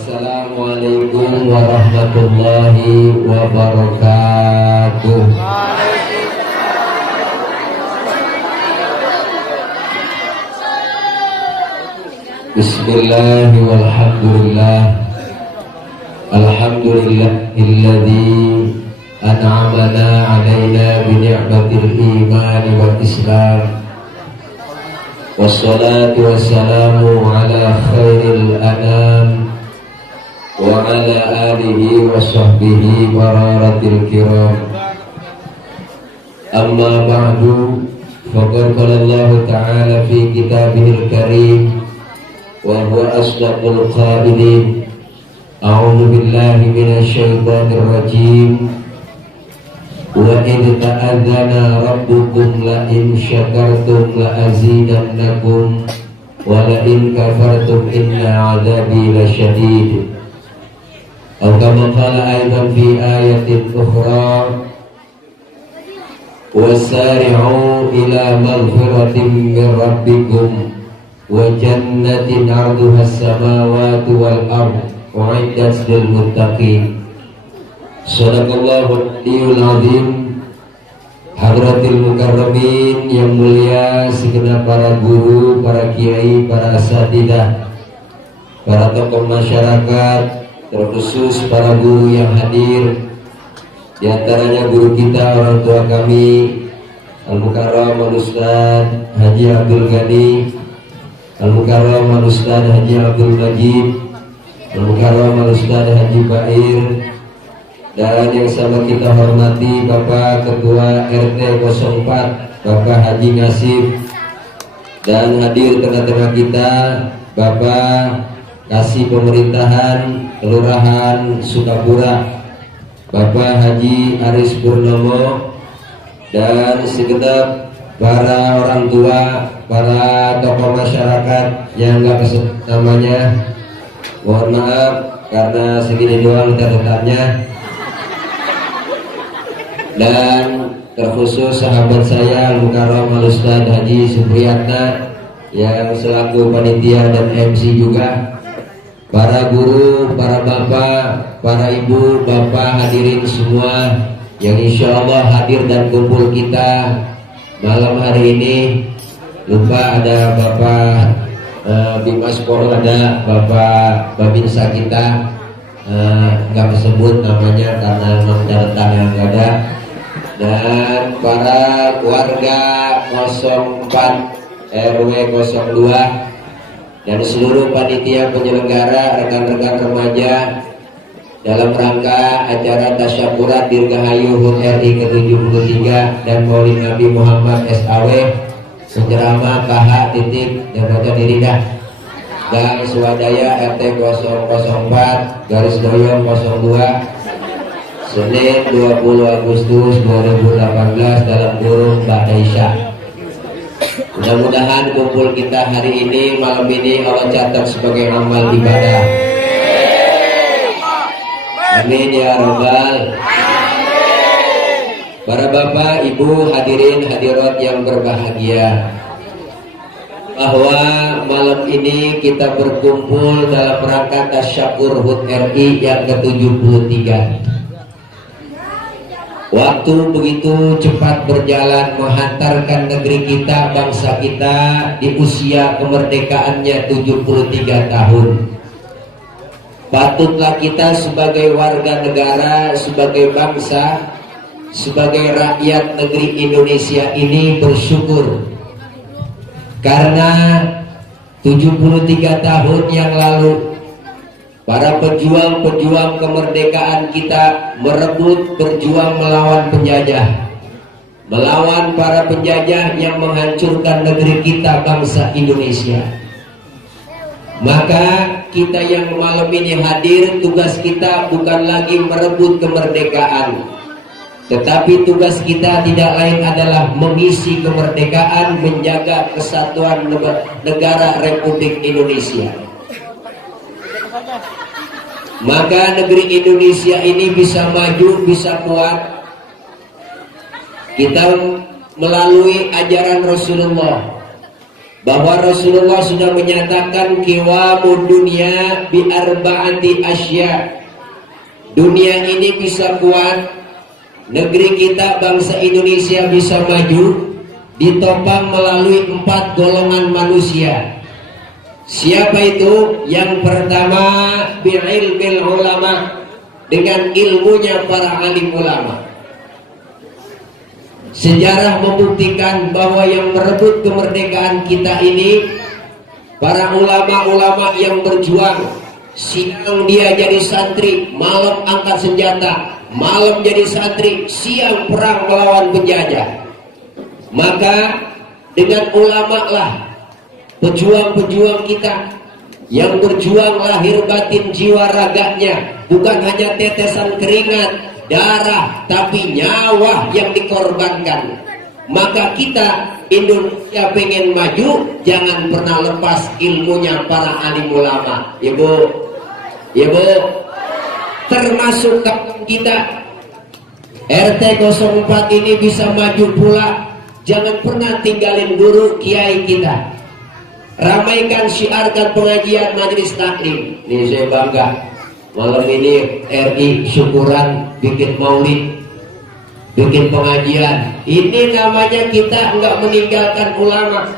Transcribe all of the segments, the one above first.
Assalamualaikum warahmatullahi wabarakatuh. Bismillah walhamdulillah. Alhamdulillahilladzi an'amana 'alaina bi ni'matil iman wal islam. Wassalatu wassalamu ala khairil anam wa ala alihi wa sahbihi bararatil kiram. Amma ba'du, faqad qala Allah ta'ala fi kitabihil karim wa huwa asdaqul qailin. A'udzu billahi minasy syaithanir rajim. Wa idh ta'adzana rabbukum la in syakartum la azidannakum wa la in kafartum inna 'adzabi lasyadid. Atau kama qala aidan fi ayatin ukhra, wasari'u ila maghfiratin min rabbikum wa jannatin 'arduha as-samawati wal ardh u'iddat lil muttaqin. Sadaqallahu al-'aliyyul 'azim. Hadratil mukarramin yang mulia, segenap para guru, para kiai, para asatidzah, para tokoh masyarakat, terkhusus para guru yang hadir, di antaranya guru kita, orang tua kami, Al-Mukarram Al-Ustaz Haji Abdul Ghani, Al-Mukarram Al-Ustaz Haji Abdul Majid, Al-Mukarram Al-Ustaz Haji Bair, dan yang sama kita hormati Bapak Ketua RT 04 Bapak Haji Ngasif, dan hadir tengah-tengah kita Bapak Kasih Pemerintahan Kelurahan Sukapura Bapak Haji Aris Purnomo, dan segenap para orang tua, para tokoh masyarakat yang nggak kesebut namanya, mohon maaf karena segini doang catatannya. Dan terkhusus sahabat saya Al-Mukarram Al-Ustaz Haji Supriyatna yang selaku panitia dan MC juga, para guru, para bapak, para ibu, bapak hadirin semua yang insya Allah hadir dan kumpul kita malam hari ini. Lupa ada Bapak Bimas Pol, ada Bapak Babinsa kita, nggak disebut namanya karena memang catatan yang nggak ada. Dan para warga 04 RW 02 dan seluruh panitia penyelenggara, rekan-rekan remaja dalam rangka acara Tasyakuran Dirgahayu HUT RI ke-73 dan Maulid Nabi Muhammad SAW, penceramah KH titik dan baca diri dah dan swadaya RT 004 garis doyong 02 Senin 20 Agustus 2018 dalam kurung Ba'da Isya. Mudah-mudahan kumpul kita hari ini, malam ini, Allah catat sebagai amal ibadah. Amin ya Rabbal. Para bapak, ibu, hadirin hadirat yang berbahagia, bahwa malam ini kita berkumpul dalam rangka Tasyakur HUT RI yang ke-73. Waktu begitu cepat berjalan menghantarkan negeri kita, bangsa kita di usia kemerdekaannya 73 tahun. Patutlah kita sebagai warga negara, sebagai bangsa, sebagai rakyat negeri Indonesia ini bersyukur. Karena 73 tahun yang lalu para pejuang-pejuang kemerdekaan kita merebut, berjuang melawan penjajah, melawan para penjajah yang menghancurkan negeri kita, bangsa Indonesia. Maka kita yang malam ini hadir, tugas kita bukan lagi merebut kemerdekaan, tetapi tugas kita tidak lain adalah mengisi kemerdekaan, menjaga kesatuan negara Republik Indonesia. Maka negeri Indonesia ini bisa maju, bisa kuat kita melalui ajaran Rasulullah. bahwa Rasulullah sudah menyatakan qiwamud dunya bi arba'ati asya. Dunia ini bisa kuat, negeri kita bangsa Indonesia bisa maju ditopang melalui 4 golongan manusia. Siapa itu? Yang pertama bi'ilmil ulama, dengan ilmunya para alim ulama. Sejarah membuktikan bahwa yang merebut kemerdekaan kita ini para ulama-ulama yang berjuang. Siang dia jadi santri, malam angkat senjata, malam jadi santri, siang perang melawan penjajah. Maka dengan ulama lah pejuang-pejuang kita yang berjuang lahir batin jiwa raganya, bukan hanya tetesan keringat, darah, tapi nyawa yang dikorbankan. Maka kita Indonesia pengen maju, jangan pernah lepas ilmunya para alim ulama. Ibu, termasuk kampung kita RT 04 ini bisa maju pula. Jangan pernah tinggalin guru kiai kita. Ramaikan, syiarkan pengajian majelis taklim. Ini saya bangga. Malam ini RI syukuran bikin maulid, bikin pengajian. Ini namanya kita enggak meninggalkan ulama.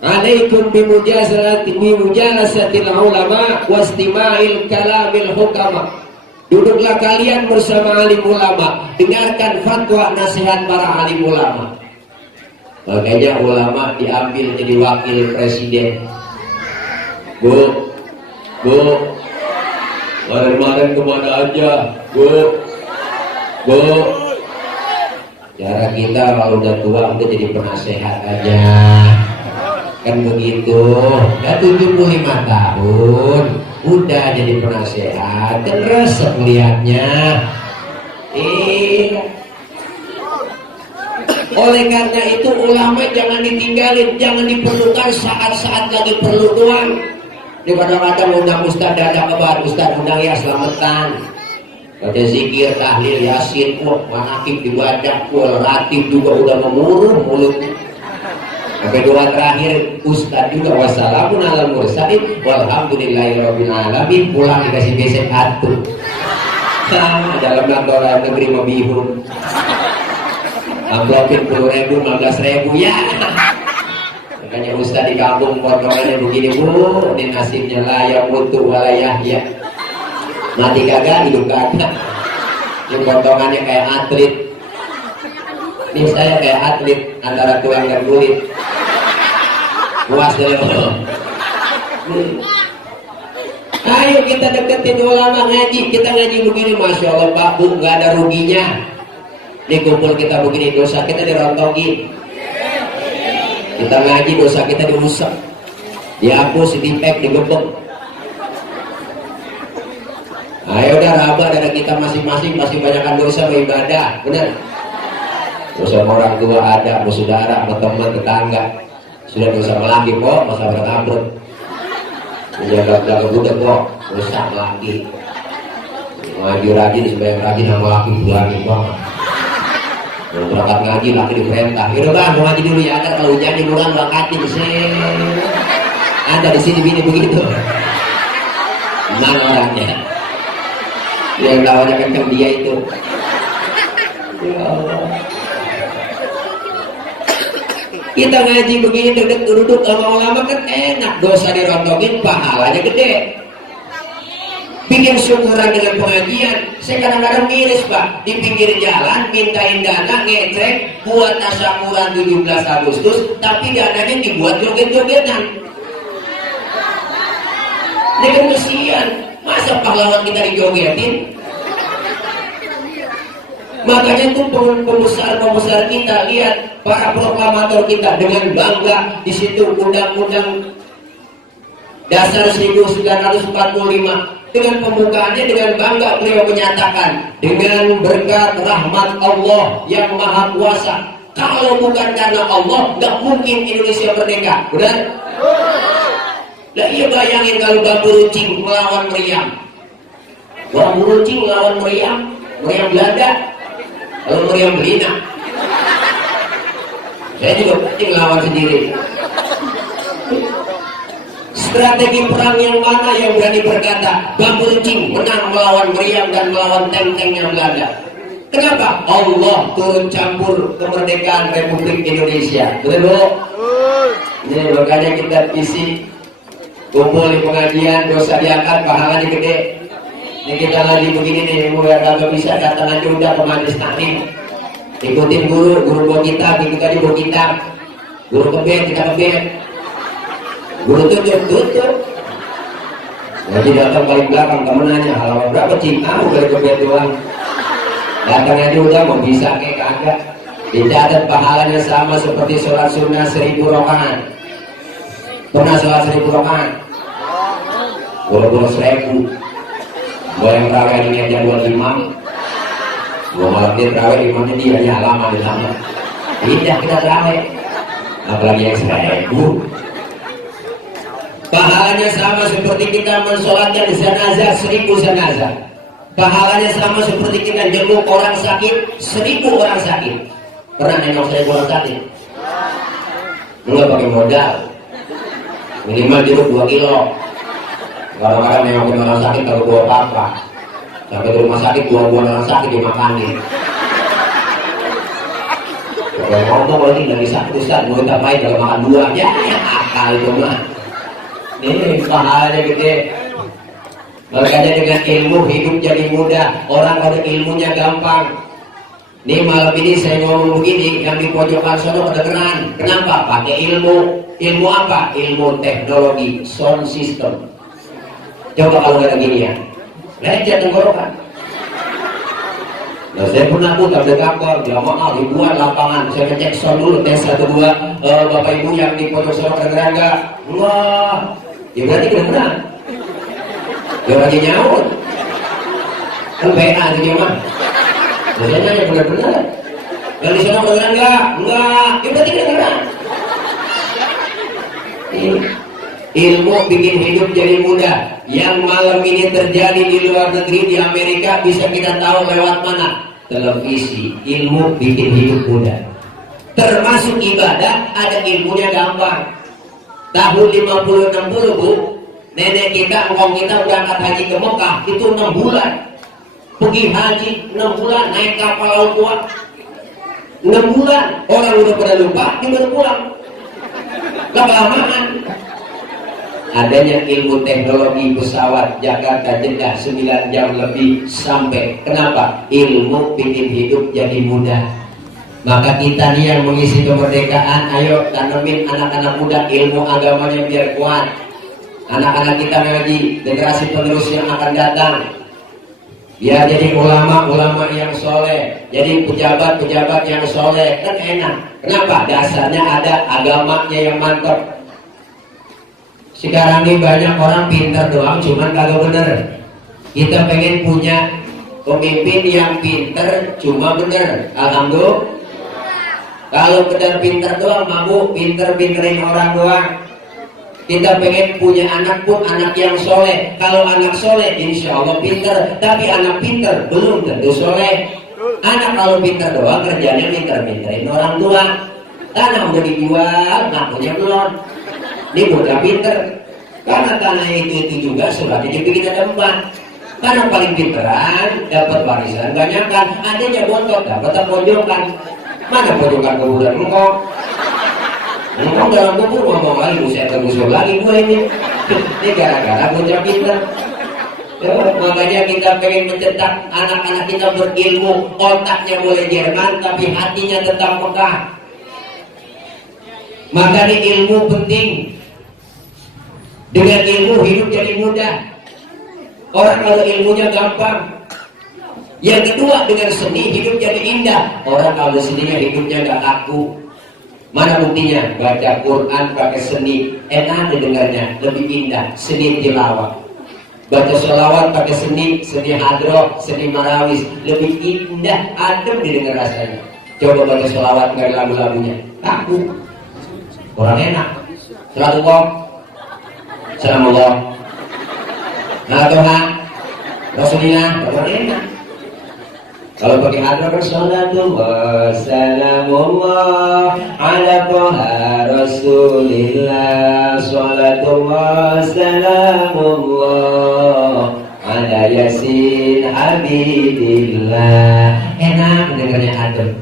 Alaikum bimujalasatil ulama wastima'il kalamil hukama. Duduklah kalian bersama alim ulama, dengarkan fatwa nasihat para alim ulama. Makanya ulama diambil jadi wakil presiden. Bu, kemarin kemana aja? Bu, cara kita kalau udah tua udah jadi penasehat aja, kan begitu. Udah 75 tahun udah jadi penasehat, kan resep liatnya. Oleh karena itu ulama jangan ditinggalin, jangan diperlukan saat-saat lagi perlu doang. Ini kadang-kadang undang ustaz ada kabar, ustaz undang ya selamatan, baca zikir, tahlil, yasin, manakib dibaca, ratib juga udah memuruh mulutnya. Sampai doa terakhir ustaz juga wassalamun ala mursalin walhamdulillahirabbil alamin, pulang dikasih besek atuh. Dalam dolar negeri mau bihun. Amplopin 10.000, 15.000 ya. Makanya ustaz di kampung potongannya begini, bu, ini nasibnya layak mutu walayah ya. Mati kagak, hidup kagak. Ini potongannya kayak atlet. Ini saya kayak atlet antara tulang dan kulit. Puas deh. Ayo kita deketin ulama ngaji. Kita ngaji begini, masya Allah Pak Bu, nggak ada ruginya. Ini kumpul kita begini, dosa kita dirontongin. Kita ngaji, dosa kita dirusak, dihapus, dipek, digebek. Ayo udah raba dari kita masing-masing, masih banyakkan dosa beribadah, bener? Dosa orang tua ada, bersaudara, berteman, tetangga. Sudah dosa melaki kok, masa bertabur. Menjaga-jaga budak kok, dosa melaki. Ngaji rajin, supaya rajin sama laki berani banget. Yang berangkat ngaji laki diperintah. Yaudah bang, mau ngaji dulu ya, agar kalau hujan di murang bakatin sih. Ada di sini bini begitu. Mana orangnya? Yang lawannya kenceng dia itu. Ya Allah. Kita ngaji begini duduk sama ulama kan enak, dosa dirontongin, pahalanya gede. Bikin syukuran dengan pengajian. Saya kadang-kadang miris Pak, di pinggir jalan mintain dana ngecek buat tasyakuran 17 Agustus, tapi dananya dibuat joget-jogetan. Ini kan kesian, masa pahlawan kita dijogetin? Makanya tuh pembesar-pembesar kita, lihat para proklamator kita dengan bangga di situ undang-undang dasar 1945. Dengan pembukaannya dengan bangga beliau menyatakan, dengan berkat rahmat Allah yang maha kuasa, kalau bukan karena Allah gak mungkin Indonesia merdeka. Benar? Nah iya, bayangin kalau Bambu Runcing melawan Meriam, Bambu Runcing melawan Meriam Belanda, kalau Meriam Belina. Saya juga penting lawan sendiri. Strategi perang yang mana yang berani berkata Babuncing menang melawan Meriam dan melawan tank-tanknya Belanda? Kenapa? Allah turut campur kemerdekaan Republik Indonesia. Betul Bu? Ini makanya kita isi kumpul di pengajian, dosa diangkat, pahalanya gede. Ini kita lagi begini nih, mulai kalau bisa datang aja udah ke majelis taklim. Ikutin guru bawa kitab, ikut aja bawa kitab. Guru kebet, kita kebet. Guru tutup. Jadi datang paling belakang temenannya, halaman berapa cing? Udah kebet doang. Datang aja udah mau bisa kayak kagak. Dicatat pahalanya sama seperti sholat sunnah 1000 rakaat. Pernah sholat 1000 rakaat? Boleh 1000. Boleh terawih ini aja 25. Gua malam dia terawih imamnya dia aja halaman di sana. Tidak kita terawih. Apalagi yang 1000. Pahalanya sama seperti kita mensolatkan jenazah 1000 jenazah. Pahalanya sama seperti kita jenguk orang sakit 1000 orang sakit. Pernah nengok 1000 orang sakit? Enggak pakai modal. Minimal jeruk 2 kilo. Kadang-kadang nengokin orang sakit kalau bawa apa-apa. Sampai di rumah sakit buah-buahan orang sakit dimakanin. Kalau ngomong lagi dari sakit Ustaz, mau kita main kalau makan buah ya akal itu mah. Ini pahalanya gede. Makanya dengan ilmu hidup jadi mudah. Orang ada ilmunya gampang. Nih malam ini saya ngomong begini, yang di pojokan sono kedengeran. Kenapa? Pakai ilmu. Ilmu apa? Ilmu teknologi, sound system. Coba kalau nggak gini ya, lecet tenggorokan. Nah, saya pernah tabrak kantor, jamaah ribuan lapangan. Saya ngecek sound dulu, tes 1 2. Bapak Ibu yang di pojok sono kedengeran nggak? Wah, ya berarti kedengeran. Ya lagi nyaut. Kan PA itu dia mah. Saya nanya benar-benar. Yang di sana kedengeran nggak? Enggak. Ya berarti kedengeran. Ilmu bikin hidup jadi mudah. Yang malam ini terjadi di luar negeri, di Amerika, bisa kita tahu lewat mana? Televisi. Ilmu bikin hidup mudah. Termasuk ibadah, ada ilmunya gampang. Tahun 50-60 Bu, nenek kita, engkong kita berangkat haji ke Mekah, itu 6 bulan. Pergi haji 6 bulan, naik kapal laut tua 6 bulan. Orang udah pada lupa, dia baru pulang. Kelamaan. Adanya ilmu teknologi pesawat Jakarta Jeddah 9 jam lebih sampai. Kenapa? Ilmu bikin hidup jadi mudah. Maka kita nih yang mengisi kemerdekaan, ayo tanemin anak-anak muda ilmu agamanya biar kuat. Anak-anak kita ngaji, generasi penerus yang akan datang. Ya jadi ulama-ulama yang soleh, jadi pejabat-pejabat yang soleh, kan enak. Kenapa? Dasarnya ada agamanya yang mantap. Sekarang ini banyak orang pintar doang, cuman kagak bener. Kita pengen punya pemimpin yang pintar, cuma bener. Alhamdulillah. Kalau benar pintar doang, mabuk pinter-pinterin orang doang. Kita pengen punya anak pun anak yang soleh. Kalau anak soleh, insya Allah pinter. Tapi anak pinter belum tentu soleh. Anak kalau pinter doang, kerjanya pinter-pinterin orang tua. Tanah udah dijual, ngakunya belum. Ini bocah pinter. Karena tanah itu juga sebabnya bikin tempat. Karena paling pinteran, dapat warisan banyakan. Adanya bontot, dapat pojokan. Mana pojokan kuburan engkau? Engkau dalam kubur ngomong lagi, saya tergusur lagi gue ini. Ini gara-gara bocah pinter. Makanya kita pengen mencetak anak-anak kita berilmu. Otaknya boleh Jerman, tapi hatinya tetap peka. Maka ini ilmu penting. Dengan ilmu hidup jadi mudah. Orang kalau ilmunya gampang. Yang kedua, dengan seni hidup jadi indah. Orang kalau seninya hidupnya gak kaku. Mana buktinya? Baca Quran pakai seni, enak didengarnya, lebih indah. Seni tilawah. Baca sholawat pakai seni, seni hadroh, seni marawis, lebih indah, adem didengar rasanya. Coba baca sholawat nggak lagu-lagunya, kaku. Orang enak. Salamullah. Nah Tuhan, Rasulullah, orang enak. Kalau pakai hadroh kan salatullah salamullah ala toha rasulillah, salatullah salamullah ala yasin habibillah. Enak dengarnya adem.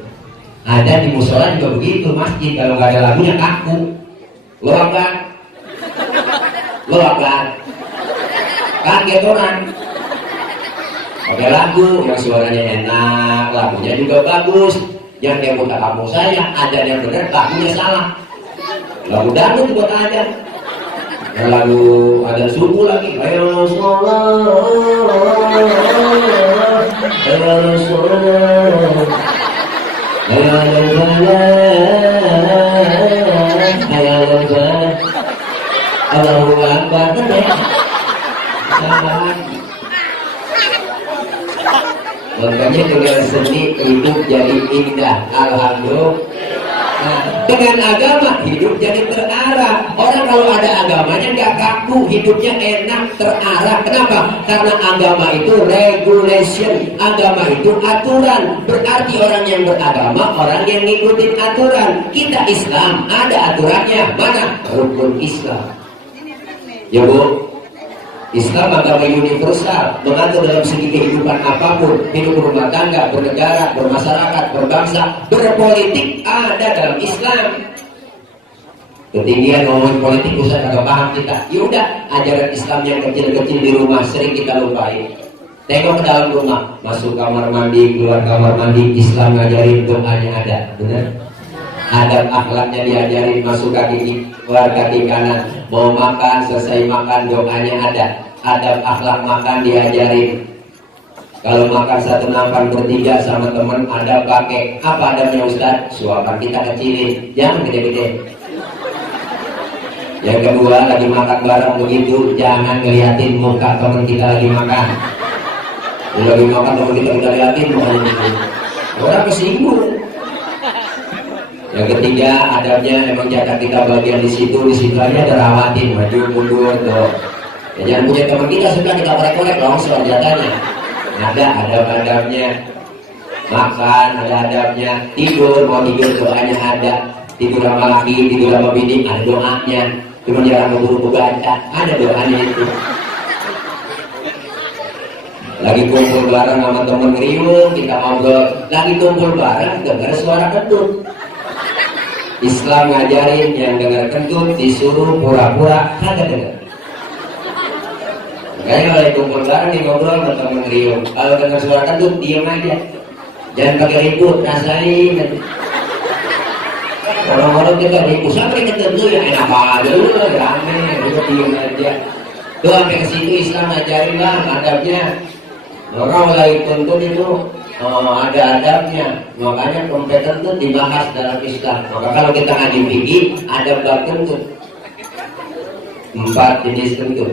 Ada di musola juga begitu, masjid kalau nggak ada lagunya kaku. Lo apa? Kaget orang. Pakai lagu yang suaranya enak, lagunya juga bagus. Yang dia buka kampung saya, ada yang benar, lagunya salah. Lagu dangdut buat aja. Yang lagu ada subuh lagi. Ayo sholat, ayo sholat, ayo sholat, ayo sholat. Allahu Akbar. Sama lagi. Makanya dengan seni hidup jadi indah. Alhamdulillah. Nah, dengan agama hidup jadi terarah. Orang kalau ada agamanya nggak kaku, hidupnya enak, terarah. Kenapa? Karena agama itu regulation, agama itu aturan. Berarti orang yang beragama, orang yang ngikutin aturan. Kita Islam ada aturannya. Mana? Rukun Islam. Ya Bu. Islam agama universal, mengatur dalam segi kehidupan apapun, hidup rumah tangga, bernegara, bermasyarakat, berbangsa, berpolitik ada dalam Islam. Ketinggian ngomongin politik usah kagak paham kita. Ya udah, ajaran Islam yang kecil-kecil di rumah sering kita lupain. Tengok ke dalam rumah, masuk kamar mandi, keluar kamar mandi, Islam ngajarin doanya ada, benar? Adab akhlaknya diajarin, masuk kaki keluar kaki kanan, mau makan selesai makan doanya ada. Adab akhlak makan diajarin. Kalau makan satu nampan bertiga sama teman ada pakai apa adabnya Ustaz? Suapan kita kecilin, jangan gede-gede. Yang kedua, lagi makan bareng begitu, jangan ngeliatin muka teman kita lagi makan. Lagi makan teman kita liatin mukanya gitu. Orang kesinggung. Yang ketiga, adabnya emang jatah kita bagian di situ aja ada rawatin, maju mundur tuh. Ya, jangan punya teman kita suka kita korek-korek langsung jatahnya. Ada adab-adabnya. Makan ada adabnya. Tidur mau tidur doanya ada. Tidur sama laki, tidur sama bini ada doanya. Cuma jarang keburu baca, ada doanya itu. Lagi kumpul bareng sama temen riung, kita ngobrol. Lagi kumpul bareng, dengar suara kentut. Islam ngajarin yang dengar kentut disuruh pura-pura kagak dengar. Makanya kalau kumpul bareng nih ngobrol sama temen riung, kalau dengar suara kentut diam aja, jangan pakai ribut, rasain. Orang-orang kita ribut sampai kentut tuh ya enak aja lu, rame, udah diam aja. Tuh sampai ke situ Islam ngajarin lah adabnya. Orang lagi kentut itu ada adabnya, makanya kompeten itu dibahas dalam Islam. Maka kalau kita ngaji fikih, ada bab kentut. 4 jenis kentut.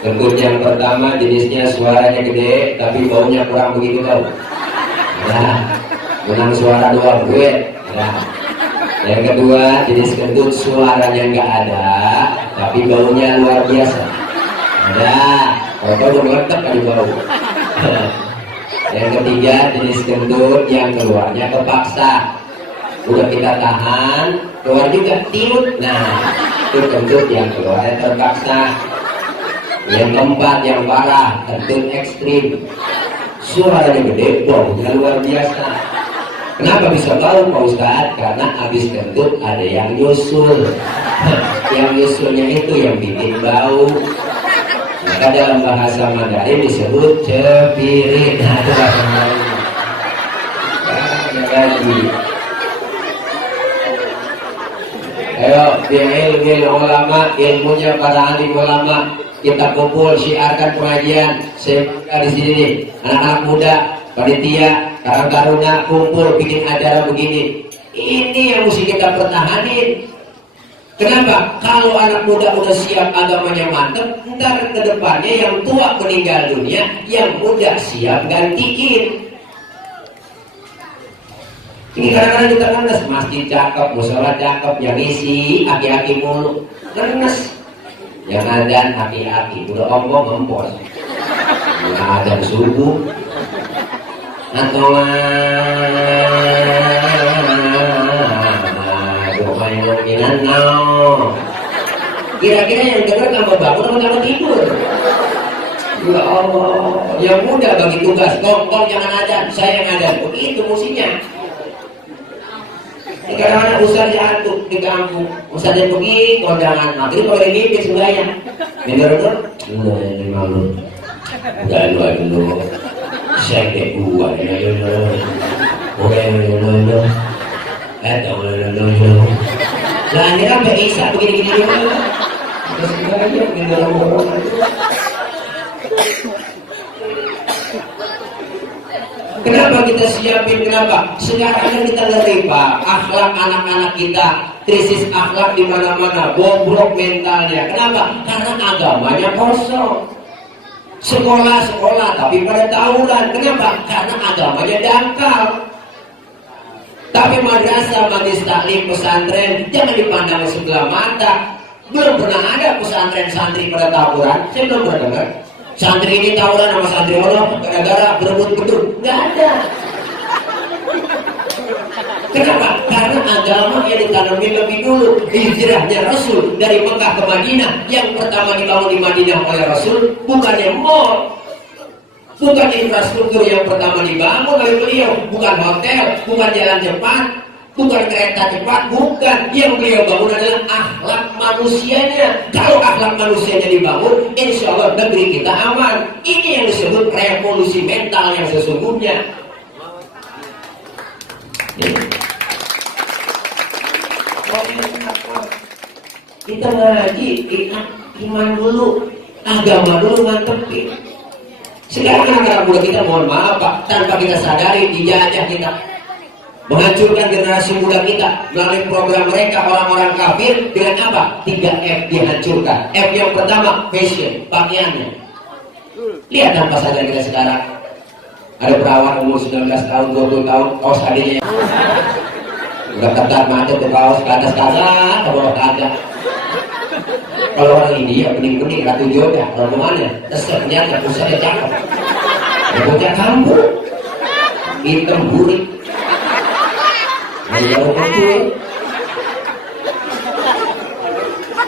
Kentut yang pertama jenisnya suaranya gede, tapi baunya kurang begitu bau. Nah, menang suara doang gue. Nah, yang kedua jenis kentut suaranya nggak ada, tapi baunya luar biasa. Ada, kalau udah meletak kali bau. Yang ketiga jenis kentut yang keluarnya kepaksa, udah kita tahan keluar juga tiut. Nah, itu kentut yang keluarnya terpaksa. Yang keempat yang parah, kentut ekstrim, suaranya gede, baunya luar biasa. Kenapa bisa bau Pak Ustadz? Karena habis kentut ada yang nyusul. Yang nyusulnya itu yang bikin bau. Maka dalam bahasa Mandarin disebut cepirit. Nah, itu bahasa Mandarin. Lagi. Ayo, ilmu ulama, ilmunya para alim ulama, kita kumpul syiarkan pengajian. Saya di sini nih, anak-anak muda, panitia, karang taruna kumpul bikin acara begini. Ini yang mesti kita pertahanin. Kenapa? Kalau anak muda udah siap agamanya mantep, ntar ke depannya yang tua meninggal dunia, yang muda siap gantiin. Ini kadang-kadang kita ngenes, masjid cakep, musola cakep, yang isi aki-aki mulu, ngenes. Yang adan aki-aki, udah ombong ngempos. Yang adan subuh. atau kemungkinan kira-kira yang denger kamu bangun atau kamu tidur? Ya Allah, yang mudah bagi tugas, kong jangan ada, saya yang ada, begitu musinya. Kadang-kadang usah jatuh di kampung, usah dia pergi kondangan, maghrib kalau ini dia sembahyang. Bener-bener, ini malu. Udah dulu, saya kayak gua, Lah akhirnya sampai Isa begini-gini terus sembahyang di dalam orang. Kenapa kita siapin? Kenapa? Sekarang kita ngeri Pak, akhlak anak-anak kita, krisis akhlak di mana-mana, bobrok mentalnya. Kenapa? Karena agamanya kosong. Sekolah tapi pada tawuran. Kenapa? Karena agamanya dangkal. Tapi madrasah, majelis taklim, pesantren jangan dipandang sebelah mata. Belum pernah ada pesantren santri pada tawuran. Saya belum pernah dengar. Santri ini tawuran sama santri orang gara-gara berebut beduk. Nggak ada. Kenapa? Karena agama yang ditanami lebih dulu. Hijrahnya Rasul dari Mekah ke Madinah. Yang pertama dibangun di Madinah oleh Rasul bukannya mall, bukan infrastruktur yang pertama dibangun oleh beliau, bukan hotel, bukan jalan cepat, bukan kereta cepat, bukan. Yang beliau bangun adalah akhlak manusianya. Kalau akhlak manusianya dibangun, insya Allah negeri kita aman. Ini yang disebut revolusi mental yang sesungguhnya. Kita ngaji, kita iman dulu, agama dulu mantepin. Sekarang anak-anak muda kita, mohon maaf Pak, tanpa kita sadari dijajah kita, menghancurkan generasi muda kita melalui program mereka orang-orang kafir dengan apa? 3F dihancurkan. F yang pertama fashion, pakaiannya. Lihat tanpa sadar kita sekarang. Ada perawan umur 19 tahun, 20 tahun, kaos hadinya udah ketat macet tuh kaos ke atas kagak, ke bawah kagak. Kalau orang India bening-bening ratu jodoh, rombongannya ternyata pusatnya cakep. Rambutnya kampung, hitam burik.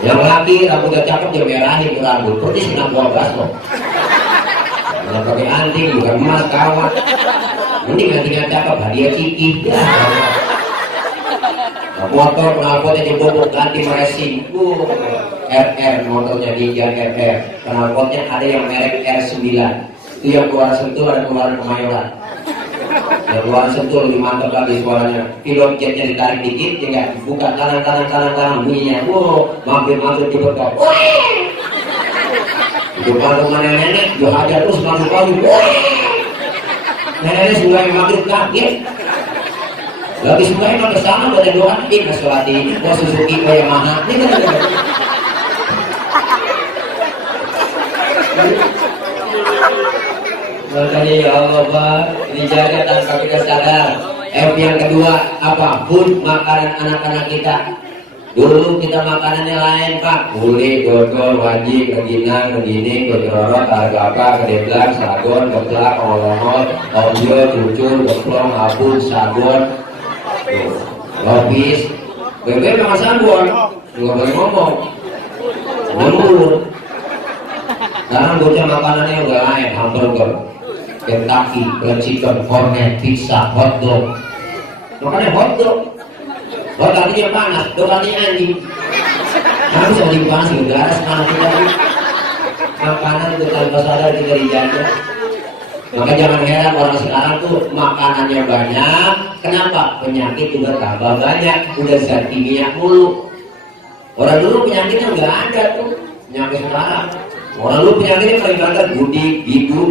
Yang laki rambutnya cakep dia merahin ke rambut, persis kena buah baso. Kalau pakai anting juga emas kawat. Mending antingnya cakep, hadiah ciki. Motor knalpotnya dibobok ganti racing. RR motornya Ninja RR. Knalpotnya ada yang merek R9. Itu yang keluar Sentul, ada keluar Kemayoran. Yang keluar Sentul lebih mantap lagi suaranya. Pilot jetnya ditarik dikit, tinggal buka kanan bunyinya. Mampir dibetok. Itu kalau nenek, dia ajar terus masuk. Nenek sudah maghrib kaget. Lagi semuanya mau kesana baca doa ini sholat ini mau Suzuki kayak mana ini kan makanya ya Allah Pak dijaga tanpa kita sadar. F yang kedua apa? Food, makanan anak-anak kita. Dulu kita makanannya lain Pak, gulai, dodol, wajib, keginang, kedini, kejerorot, harga kedeblak, sagon, geplak, olongol, obyo, cucur, geplong, abun, sagon, lopis, bebek sama sabun, nggak boleh ngomong, lembur. Sekarang bocah makanannya udah lain, hamburger, Kentucky, fried chicken, cornet, pizza, hotdog. Makanya hotdog, hot artinya panas, dog artinya anjing. Harus sama dipanas udara sekarang kita. Makanan itu tanpa sadar kita dijajah. Maka jangan heran orang sekarang tuh makanannya banyak. Kenapa? Penyakit udah tambah banyak, udah zat kimia mulu. Orang dulu penyakitnya nggak ada tuh, penyakit sekarang. Orang dulu penyakitnya paling banyak gudik, bidu,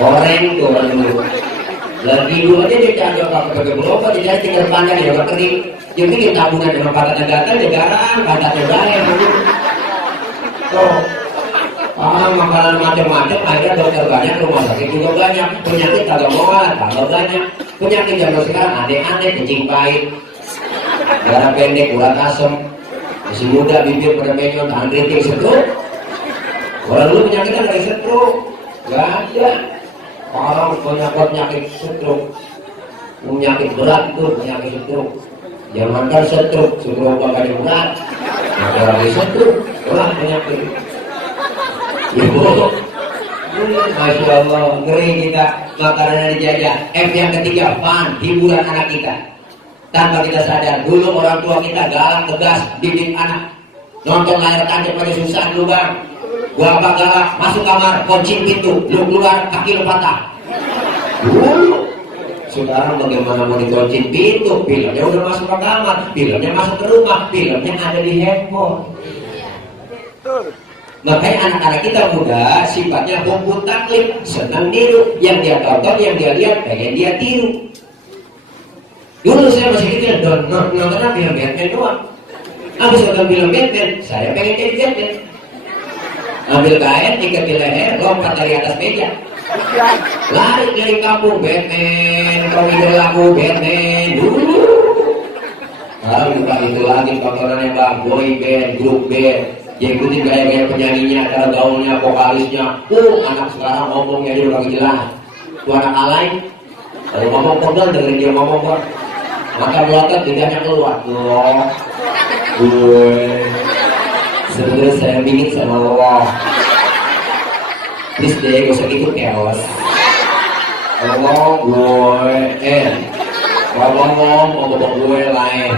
goreng tuh orang dulu. Lagi dulu aja dia jaga pakai berobat, dia tinggal panjang dia nggak kering. Jadi dia tabungan dengan pakatnya gatal, dia garang, pantatnya bayar. Tuh. Makanan macam-macam, akhirnya dokter banyak, rumah sakit juga banyak, penyakit kagak muat, tambah banyak. Penyakit zaman sekarang aneh-aneh, kencing pahit, darah pendek, urat asem, masih muda, bibir pada menyon, tahan keriting, stroke. Orang dulu penyakitnya dari stroke, gak ada. Orang punya penyakit stroke, penyakit berat itu penyakit stroke. Jangankan stroke bakal berat. Ada lagi stroke, berat penyakit. Ibu, Masya Allah, ngeri kita makanan dijajah. F yang ketiga, fun, hiburan anak kita. Tanpa kita sadar, dulu orang tua kita galak, tegas, didik anak. Nonton layar tancap pada susah dulu bang. Gua apa galak, masuk kamar, kunci pintu, lu keluar, kaki lu patah. Dulu. Sekarang bagaimana mau dikunci pintu, filmnya udah masuk ke kamar, filmnya masuk ke rumah, filmnya ada di handphone. Makanya anak-anak kita muda sifatnya hukum taklid, senang niru, yang dia tonton, yang dia lihat, pengen dia tiru. Dulu saya masih kecil, nonton film Batman doang. Habis nonton film Batman, saya pengen jadi Batman. Ambil kain, ikat di leher, lompat dari atas meja. Lari dari kampung, Batman, kau idolaku Batman. Dulu. Sekarang bukan itu lagi tontonannya bang, boy band, grup band. Dia ikutin gaya-gaya penyanyinya, cara gaulnya, vokalisnya. Anak sekarang ngomongnya dia udah jelas. Itu anak alay. Kalau ngomong pegel, dengerin dia ngomong kok. Maka melotot lidahnya keluar. Gue sebenarnya saya bingit sama Allah. Please deh, gak usah ikut chaos. Allah gue ngomong gue lain.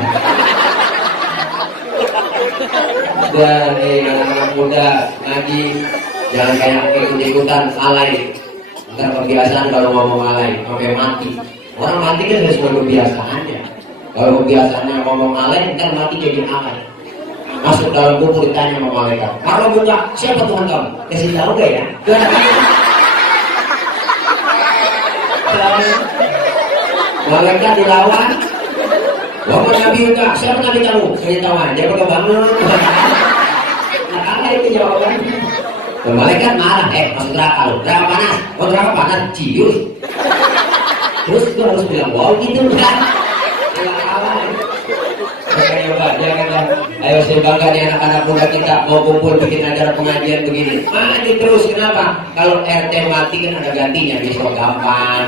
Dan anak-anak muda ngaji jangan kayak ikut-ikutan alay. Ntar kebiasaan kalau ngomong alay sampai mati. Orang mati kan sudah sesuai kebiasaannya. Kalau kebiasaannya ngomong alay, ntar mati jadi alay. Masuk dalam kubur ditanya sama malaikat. Kalau buka, siapa Tuhan kamu? Kasih tahu gak ya? Malaikat dilawan. Wahai Nabi Yuka, siapa Nabi kamu? Saya tahu aja pakai bangun. Nah, apa itu jawaban? Malaikat marah, masuk neraka lu. Neraka panas. Oh neraka panas, cius. Terus gue harus bilang, wow gitu kan? Makanya Pak, jangan. Ayo saya bangga nih anak-anak muda kita mau kumpul bikin acara pengajian begini. Maju terus, kenapa? Kalau RT mati kan ada gantinya, besok gampang.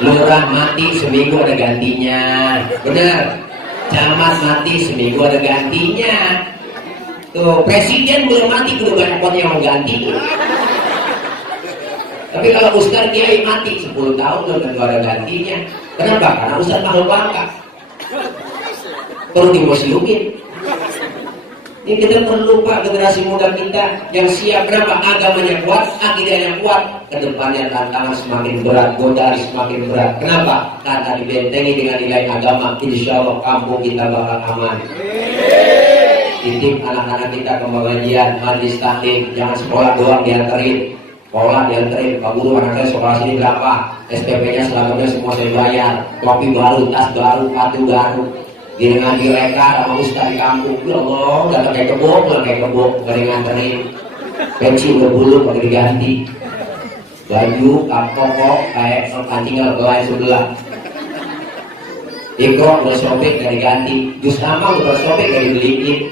Lurah mati seminggu ada gantinya. Benar. Camat mati seminggu ada gantinya. Tuh, presiden belum mati udah banyak orang yang mau ganti. Tapi kalau Ustaz Kiai mati 10 tahun belum tentu ada gantinya. Kenapa? Karena Ustaz makhluk langka. Perlu dimuselumin. Ini kita perlu Pak, generasi muda kita yang siap. Kenapa? Agamanya kuat, akidahnya kuat. Kedepannya tantangan semakin berat, godaan semakin berat. Kenapa? Karena dibentengi dengan nilai agama. Insya Allah kampung kita bakal aman. Titip anak-anak kita ke pengajian, majlis taklim, jangan sekolah doang dianterin. Sekolah dianterin, Pak Guru anak saya sekolah sini berapa? SPP-nya selamatnya semua saya bayar. Topi baru, tas baru, sepatu baru. Dia ngaji reka sama Ustaz di kampung. Ya Allah, datang kayak kebok, pulang kayak kebok, gak ada nganterin. Pensi udah buluk, gak diganti. Baju, kapok, kayak tinggal ke lain sebelah. Ikro udah sobek gak diganti. Jus amal udah sobek gak dibeliin.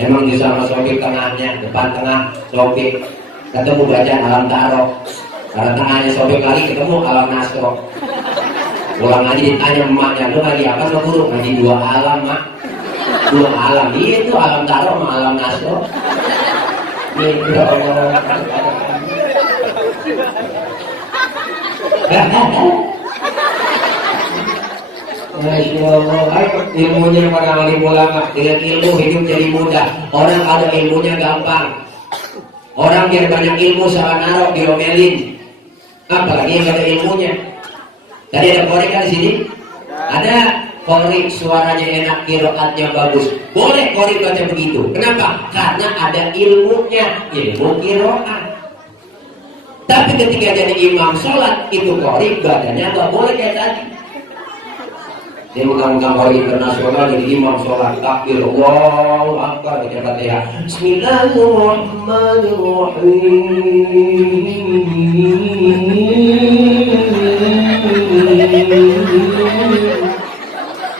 Emang jus amal sobek tengahnya, depan tengah sobek. Ketemu bacaan alam taro. Karena tengahnya sobek lagi ketemu alam nasro. Pulang aja ditanya emaknya, lu ngaji apa sama guru? Ngaji 2 alam mak. 2 alam, iya itu alam taro sama alam nasro. Ya Allah. Masya Allah. Ilmunya para alim ulama. Dengan ilmu hidup jadi mudah. Orang ada ilmunya gampang. Orang biar banyak ilmu salah naruh diomelin. Apalagi yang ada ilmunya. Tadi ada korek kan di sini? Ada korek, suaranya enak, qiraatnya bagus. Boleh korek baca begitu. Kenapa? Karena ada ilmunya, ilmu qiraat. Tapi ketika jadi imam sholat, itu korek badannya nggak boleh kayak tadi. Dia mengang-mengang korek internasional jadi imam sholat, takbir, Allahu Akbar, baca Fatihah.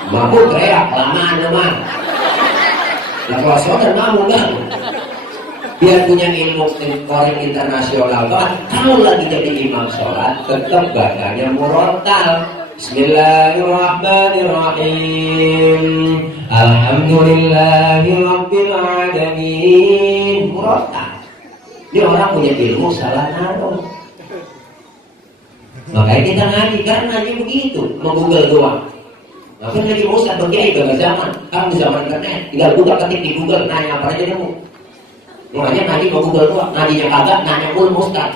Mampu teriak, lama-lama. Nah kalau sholat mampu kan? biar punya ilmu orang internasional banget. Kalau lagi jadi imam sholat tetap bacanya murotal. Bismillahirrahmanirrahim. Alhamdulillahirabbil alamin. Murotal. Ini orang punya ilmu salah naruh. Makanya kita ngaji, karena ngaji begitu, nge-google doang. Ngapain ngaji Ustaz berkiai gak zaman? Kan di zaman internet, tinggal buka ketik di Google, nanya apa aja deh. Makanya ngaji ke Google doang, ngajinya kagak, nanya pun Ustaz.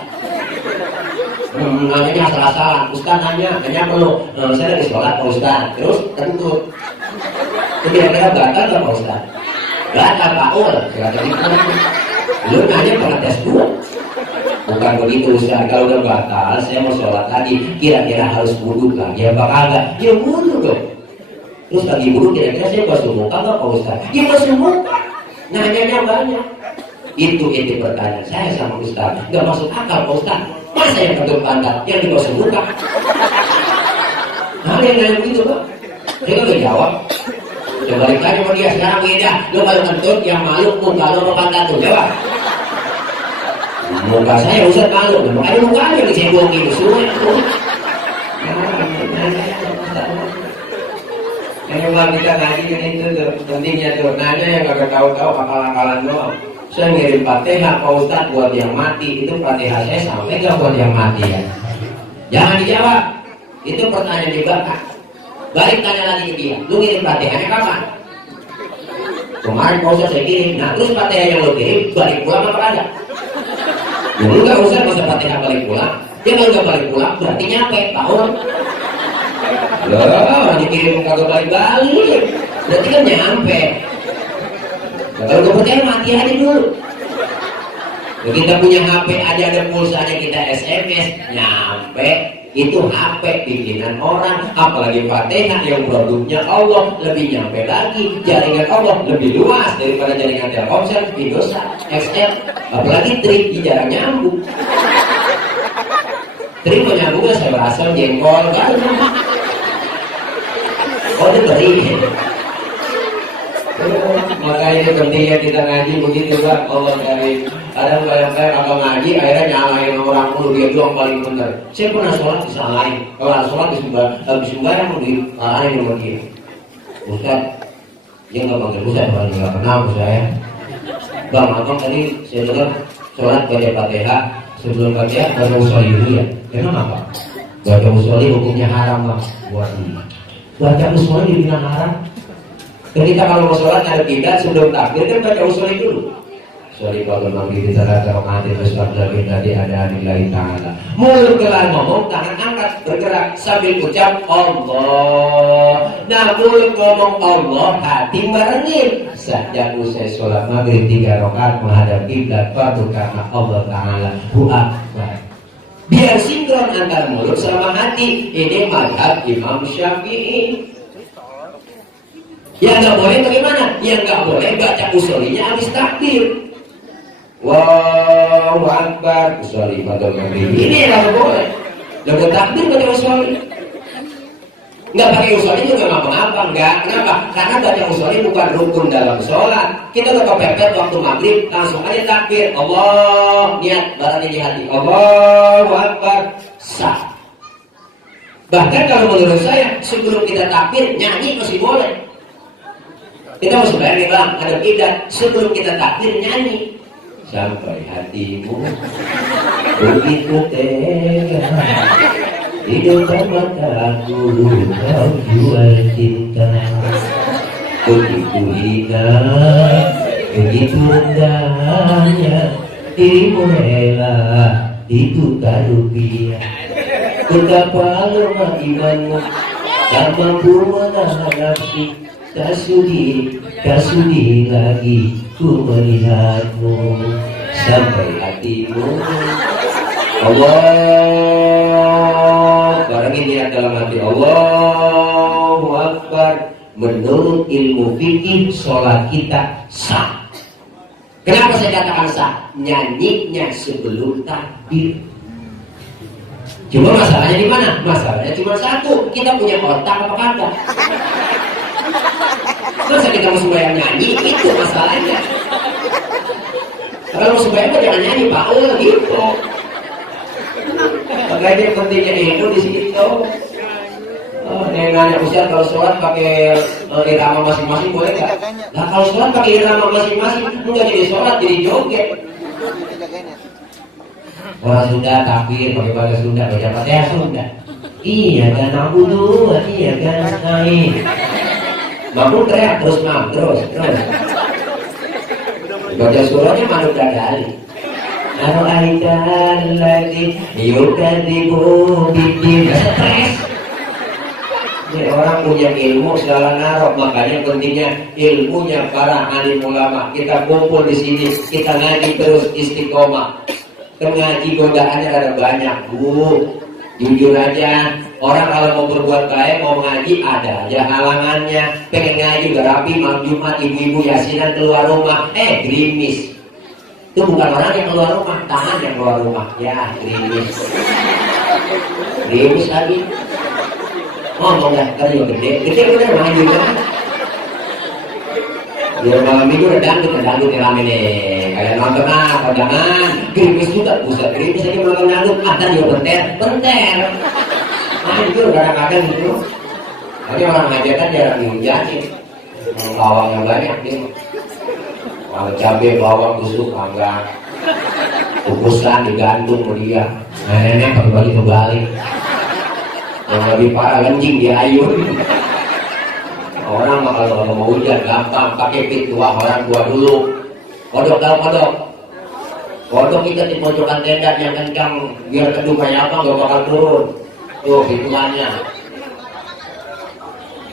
Nanya asal-asalan, Ustaz nanya perlu. Saya lagi sholat Pak Ustaz, terus tentu. Kira-kira batal gak Pak Ustaz? Batal Pak Ul, lu nanya pernah tes dulu. Bukan begitu Ustaz, kalau udah batal saya mau sholat lagi, kira-kira harus wudhu lagi apa kagak? Ya wudhu dong. Terus lagi wudhu kira-kira saya basuh muka nggak Pak Ustaz? Ya basuh muka. Nanyanya banyak. Itu pertanyaan saya sama Ustaz. Gak masuk akal Pak Ustaz. Masa yang kentut pantat yang dibasuh muka? Nah yang nanya begitu Pak. Dia nggak jawab. Coba balik lagi sama dia sekarang beda. Lo kalau kentut yang malu muka lo apa pantat tuh jawab. Muka saya Ustaz malu, makanya mukanya dicebongin semua. Memang kita ngaji kan itu tuh pentingnya tuh, nanya yang gak tahu-tahu akal-akalan doang. Saya ngirim Fatihah Pak Ustaz buat yang mati, itu Fatihah saya sampai gak buat yang mati ya? Jangan dijawab, itu pertanyaan juga kan. Balik tanya lagi ke dia, lu ngirim Fatihahnya kapan? Kemarin Pak Ustaz saya kirim, nah terus Fatihah yang lu kirim balik pulang apa ada? Dulu gak usah masa Fatihah balik pulang. Dia kalau gak balik pulang berarti nyampe tahun. Loh, dikirim kagak balik-balik. Berarti kan nyampe. Nah, kalau gak percaya mati aja dulu. Nah, kita punya HP aja ada pulsanya kita SMS nyampe. Itu HP bikinan orang, apalagi Fatihah yang produknya Allah lebih nyampe lagi, jaringan Allah lebih luas daripada jaringan Telkomsel, Indosat, XL, apalagi Tri jarang nyambung. Tri mau nyambungnya saya rasa jengkol kan? Oh itu Tri. Makanya itu pentingnya kita ngaji begitu Pak. Allah dari kadang kayak apa ngaji akhirnya nyalain orang mulu, dia doang paling benar. Saya pernah sholat disalahin, kalau sholat habis sembahyang mau disalahin sama dia. Ustaz, dia nggak panggil Ustaz, kalau nggak kenal saya. Bang, abang tadi saya dengar sholat baca Fatihah, sebelum Fatihah baca usholi dulu ya. Kenapa? Baca usholi hukumnya haram Bang. Buat ini. Baca usholi dibilang haram. Ketika kalau mau sholat ada kiblat sebelum takbir kan baca usholi dulu. Sorry kalau nanti kita kata mati terus dari ada nilai ta'ala. Mulut kelar ngomong, tangan angkat bergerak sambil ucap Allah. Nah mulut ngomong Allah, hati merengit. Sejak usai sholat maghrib 3 rakaat menghadap kiblat patuh karena Allah Ta'ala. Akbar. Biar sinkron antara mulut sama hati. Ini mazhab Imam Syafi'i. Yang nggak boleh bagaimana? Yang nggak boleh baca usholinya habis takbir. Allahu Akbar, usholi pada maghrib. Ini yang nggak boleh. Lalu takbir baca usholi. Nggak pakai usholi juga nggak mengapa, nggak. Kenapa? Karena baca usholi bukan rukun dalam sholat. Kita udah kepepet waktu maghrib, langsung aja takbir. Allah, niat barangnya di hati. Allahu Akbar, sah. Bahkan kalau menurut saya sebelum kita takbir nyanyi masih boleh. Kita mau sebenarnya Bang, ada kiblat sebelum kita takbir nyanyi. Sampai hatimu begitu tega di depan mataku kau jual cinta. Begitu hina, begitu rendahnya dirimu rela ditukar rupiah. Betapa lemah imanmu, tak mampu menahan nafsu. Tak sudi lagi ku melihatmu sampai hatimu. Allah, barangin niat dalam hati. Allahu Akbar. Menurut ilmu fikih sholat kita sah. Kenapa saya katakan sah? Nyanyinya sebelum takbir. Cuma masalahnya di mana? Masalahnya cuma satu. Kita punya otak apa kagak? Masa kita mau sembahyang nyanyi? Itu masalahnya. Kalau sebaiknya jangan nyanyi Pak, gitu. Makanya pentingnya ilmu di situ. Nanya Ustaz, kalau sholat pakai irama masing-masing boleh nggak? Nah kalau sholat pakai irama masing-masing enggak jadi sholat, jadi joget. Orang Sunda takbir pakai bahasa Sunda, baca Fatihah Sunda. Iya kan aku dulu, iya kan naik. Makmum teriak terus terus. Baca suratnya manut dadali. Ar-Aitan lagi yukadibu bikin stres. Ini orang punya ilmu segala naruh, makanya pentingnya ilmunya para alim ulama. Kita kumpul di sini, kita ngaji terus istiqomah. Ngaji godaannya ada banyak, Bu. Jujur aja, orang kalau mau berbuat baik, mau ngaji ada aja halangannya. Pengen ngaji berapi, malam Jumat, ibu-ibu yasinan keluar rumah, gerimis. Itu bukan orang yang keluar rumah, tangan yang keluar rumah. Ya, gerimis. Gerimis lagi. Ngomong dah, kan juga gede udah maju kan. Biar malam minggu udah dangdut rame nih. Kalian nonton apa jangan, gerimis juga, buset gerimis aja malam dangdut, ada juga benter. Nah itu udah kadang gitu. Tapi orang hajatan jarang dihujanin, bawang yang banyak nih. Kalau cabai, bawang, busuk, enggak. Kukusan digantung sama dia. Nenek pagi-pagi kembali. Yang lebih parah kencing dia ayun. Orang kalau mau hujan gampang pakai pit tua, orang tua dulu. Kodok kita di pojokan tenda yang kencang biar teduh kayak apa nggak bakal turun. Tuh hitungannya.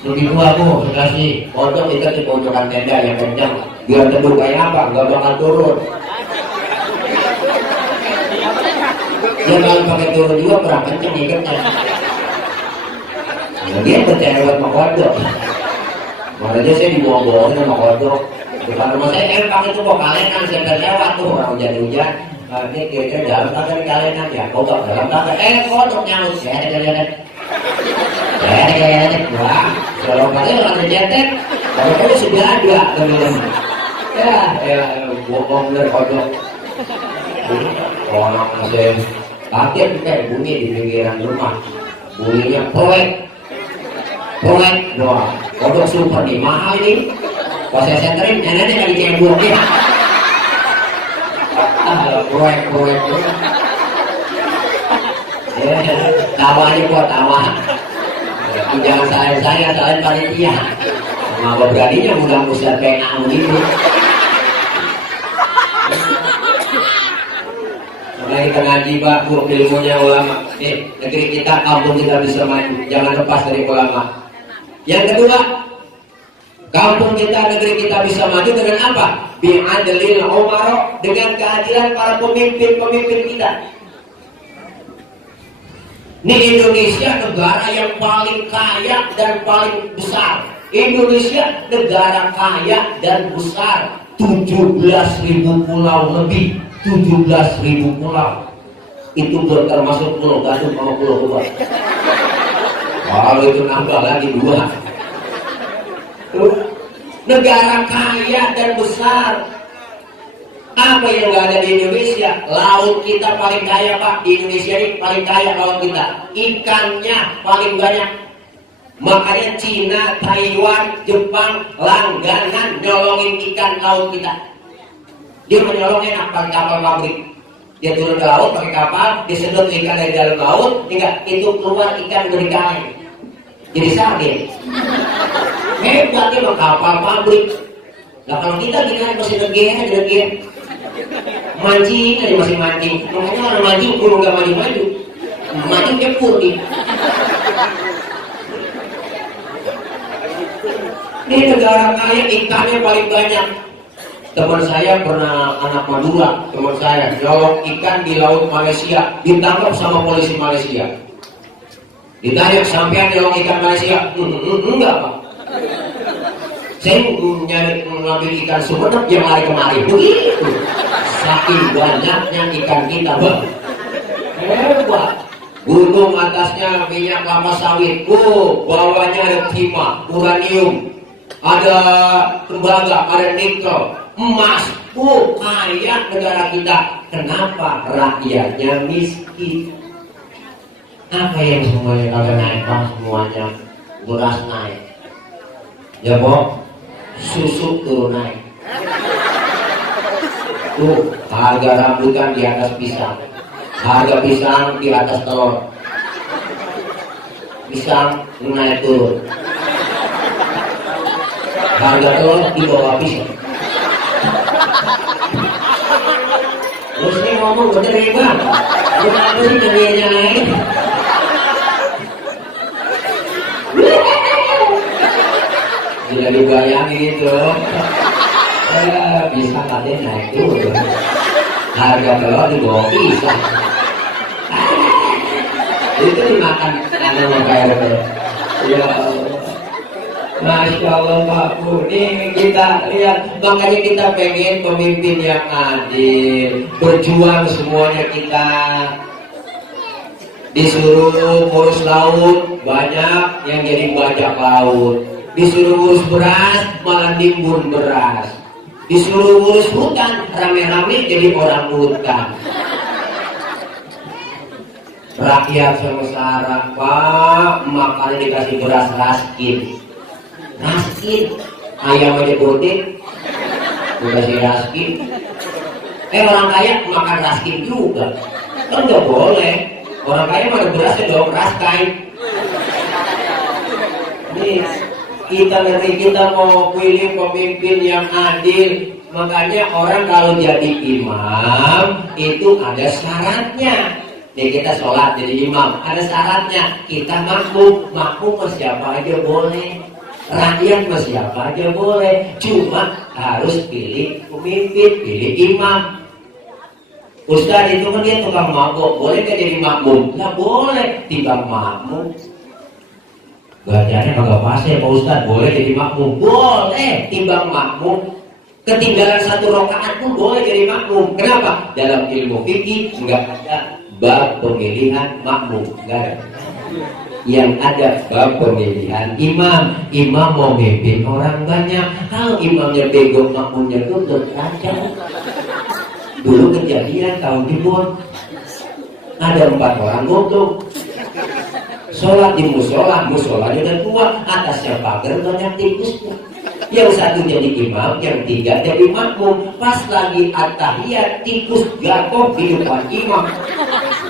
Lebih tua Bu, kasih kodok kita di pojokan tenda yang kencang biar teduh kayak apa nggak bakal turun. Dia kalau pakai turun juga berapa kencang ikatnya. Dia percaya sama kodok. Makanya saya dibawa-bawa sama kodok. Depan rumah saya empang itu kok kalenan, saya terlewat tuh orang hujan-hujan. Ini kira-kira dalam tangga di kalenan ya, kodok dalam tangga. Kodok nyaut, lihat. Wah, kalau kalian ada jetek, kalau kamu sudah ada teman-teman. Ya, bohong dari kodok. Orang masih kaget kayak bunyi di pinggiran rumah. Bunyinya proyek doang. Kodok super nih, mahal ini. Pas saya senterin, neneknya lagi cembur nih. Proyek. Tawa aja gua tawa. Jangan saya soalnya panitia. Sama beraninya mudah Ustaz pengen gitu. Karena kita ngaji Pak, ilmunya ulama. Negeri kita, kampung kita bisa maju. Jangan lepas dari ulama. Yang kedua, kampung kita, negeri kita bisa maju dengan apa? Bi'adlil umara, dengan keadilan para pemimpin kita. Ini Indonesia negara yang paling kaya dan paling besar. Indonesia negara kaya dan besar. 17.000 pulau lebih. 17.000 pulau. Itu termasuk Pulau Gadung sama Pulau Kuba. Kalau itu nambah lagi 2. Negara kaya dan besar. Apa yang nggak ada di Indonesia? Laut kita paling kaya Pak. Di Indonesia ini paling kaya laut kita. Ikannya paling banyak. Makanya Cina, Taiwan, Jepang langganan nyolongin ikan laut kita. Dia menyolong enak pakai kapal pabrik. Dia turun ke laut pakai kapal, disedot ikan dari dalam laut, hingga itu keluar ikan dari kaleng. Jadi sardin. Hebat dia kapal pabrik. Nah kalau kita gini masih degil. Mancing aja masih mancing. Makanya orang mancing kalau nggak maju. Mancing kepur nih. Ini negara kaya ikannya paling banyak. Teman saya pernah anak Madura, teman saya nyolong ikan di laut Malaysia, ditangkap sama polisi Malaysia. Ditanya sampean nyolong ikan Malaysia? Enggak Pak. Saya nyari mengambil ikan Sumenep yang lari kemari. Begitu. Saking banyaknya ikan kita Bang. Hebat. Gunung atasnya minyak kelapa sawit. Bawahnya ada timah, uranium, ada tembaga, ada nikel, emas, Kaya negara kita. Kenapa? Rakyatnya miskin. Apa yang semuanya kagak naik bang? Semuanya beras naik, ya Bob, susu tuh naik, tuh harga rambutan di atas pisang, harga pisang di atas telur, pisang naik turun, harga telur di bawah pisang. Terus ini ngomong bener ya bang, kenapa sih jadinya naik? Tidak dibayangin itu, bisa katanya naik turun, harga telur di bawah pisang, itu dimakan sama KRT. Ya Allah, Masya Allah Pak Bu, nih kita lihat, makanya kita pengen pemimpin yang adil, berjuang semuanya kita. Disuruh ngurus laut, banyak yang jadi bajak laut. Disuruh ngurus beras, malah nimbun beras. Disuruh ngurus hutan, rame-rame jadi orang hutan. Rakyat sengsara, Pak, makan dikasih beras raskin. Raskin, ayam aja protein, dikasih raskin. Orang kaya makan raskin juga, kan nggak boleh. Orang kaya mana berasnya dong, raskain. Nih, kita mau pilih pemimpin yang adil. Makanya orang kalau jadi imam itu ada syaratnya. Nih kita sholat jadi imam, ada syaratnya. Kita makmum mah siapa aja boleh, rakyat mah siapa aja boleh. Cuma harus pilih pemimpin, pilih imam. Ustaz itu kan dia tukang mabok, boleh gak jadi makmum? Lah boleh, timbang makmum. Bacanya kagak pas ya Pak Ustaz, boleh jadi makmum? Boleh, timbang makmum. Ketinggalan satu rakaat pun boleh jadi makmum. Kenapa? Dalam ilmu fikih enggak ada bab pemilihan makmum, enggak ada. Yang ada bab pemilihan imam. Imam mau mimpin orang banyak. Kalau imamnya bego, makmumnya tutup kacau. Dulu kejadian tahun Timun, ada 4 orang goblok sholat di musolanya udah tua, atasnya pagar banyak tikusnya. Yang satu jadi imam, yang 3 jadi makmum. Pas lagi at-tahiyat, tikus jatuh di depan imam,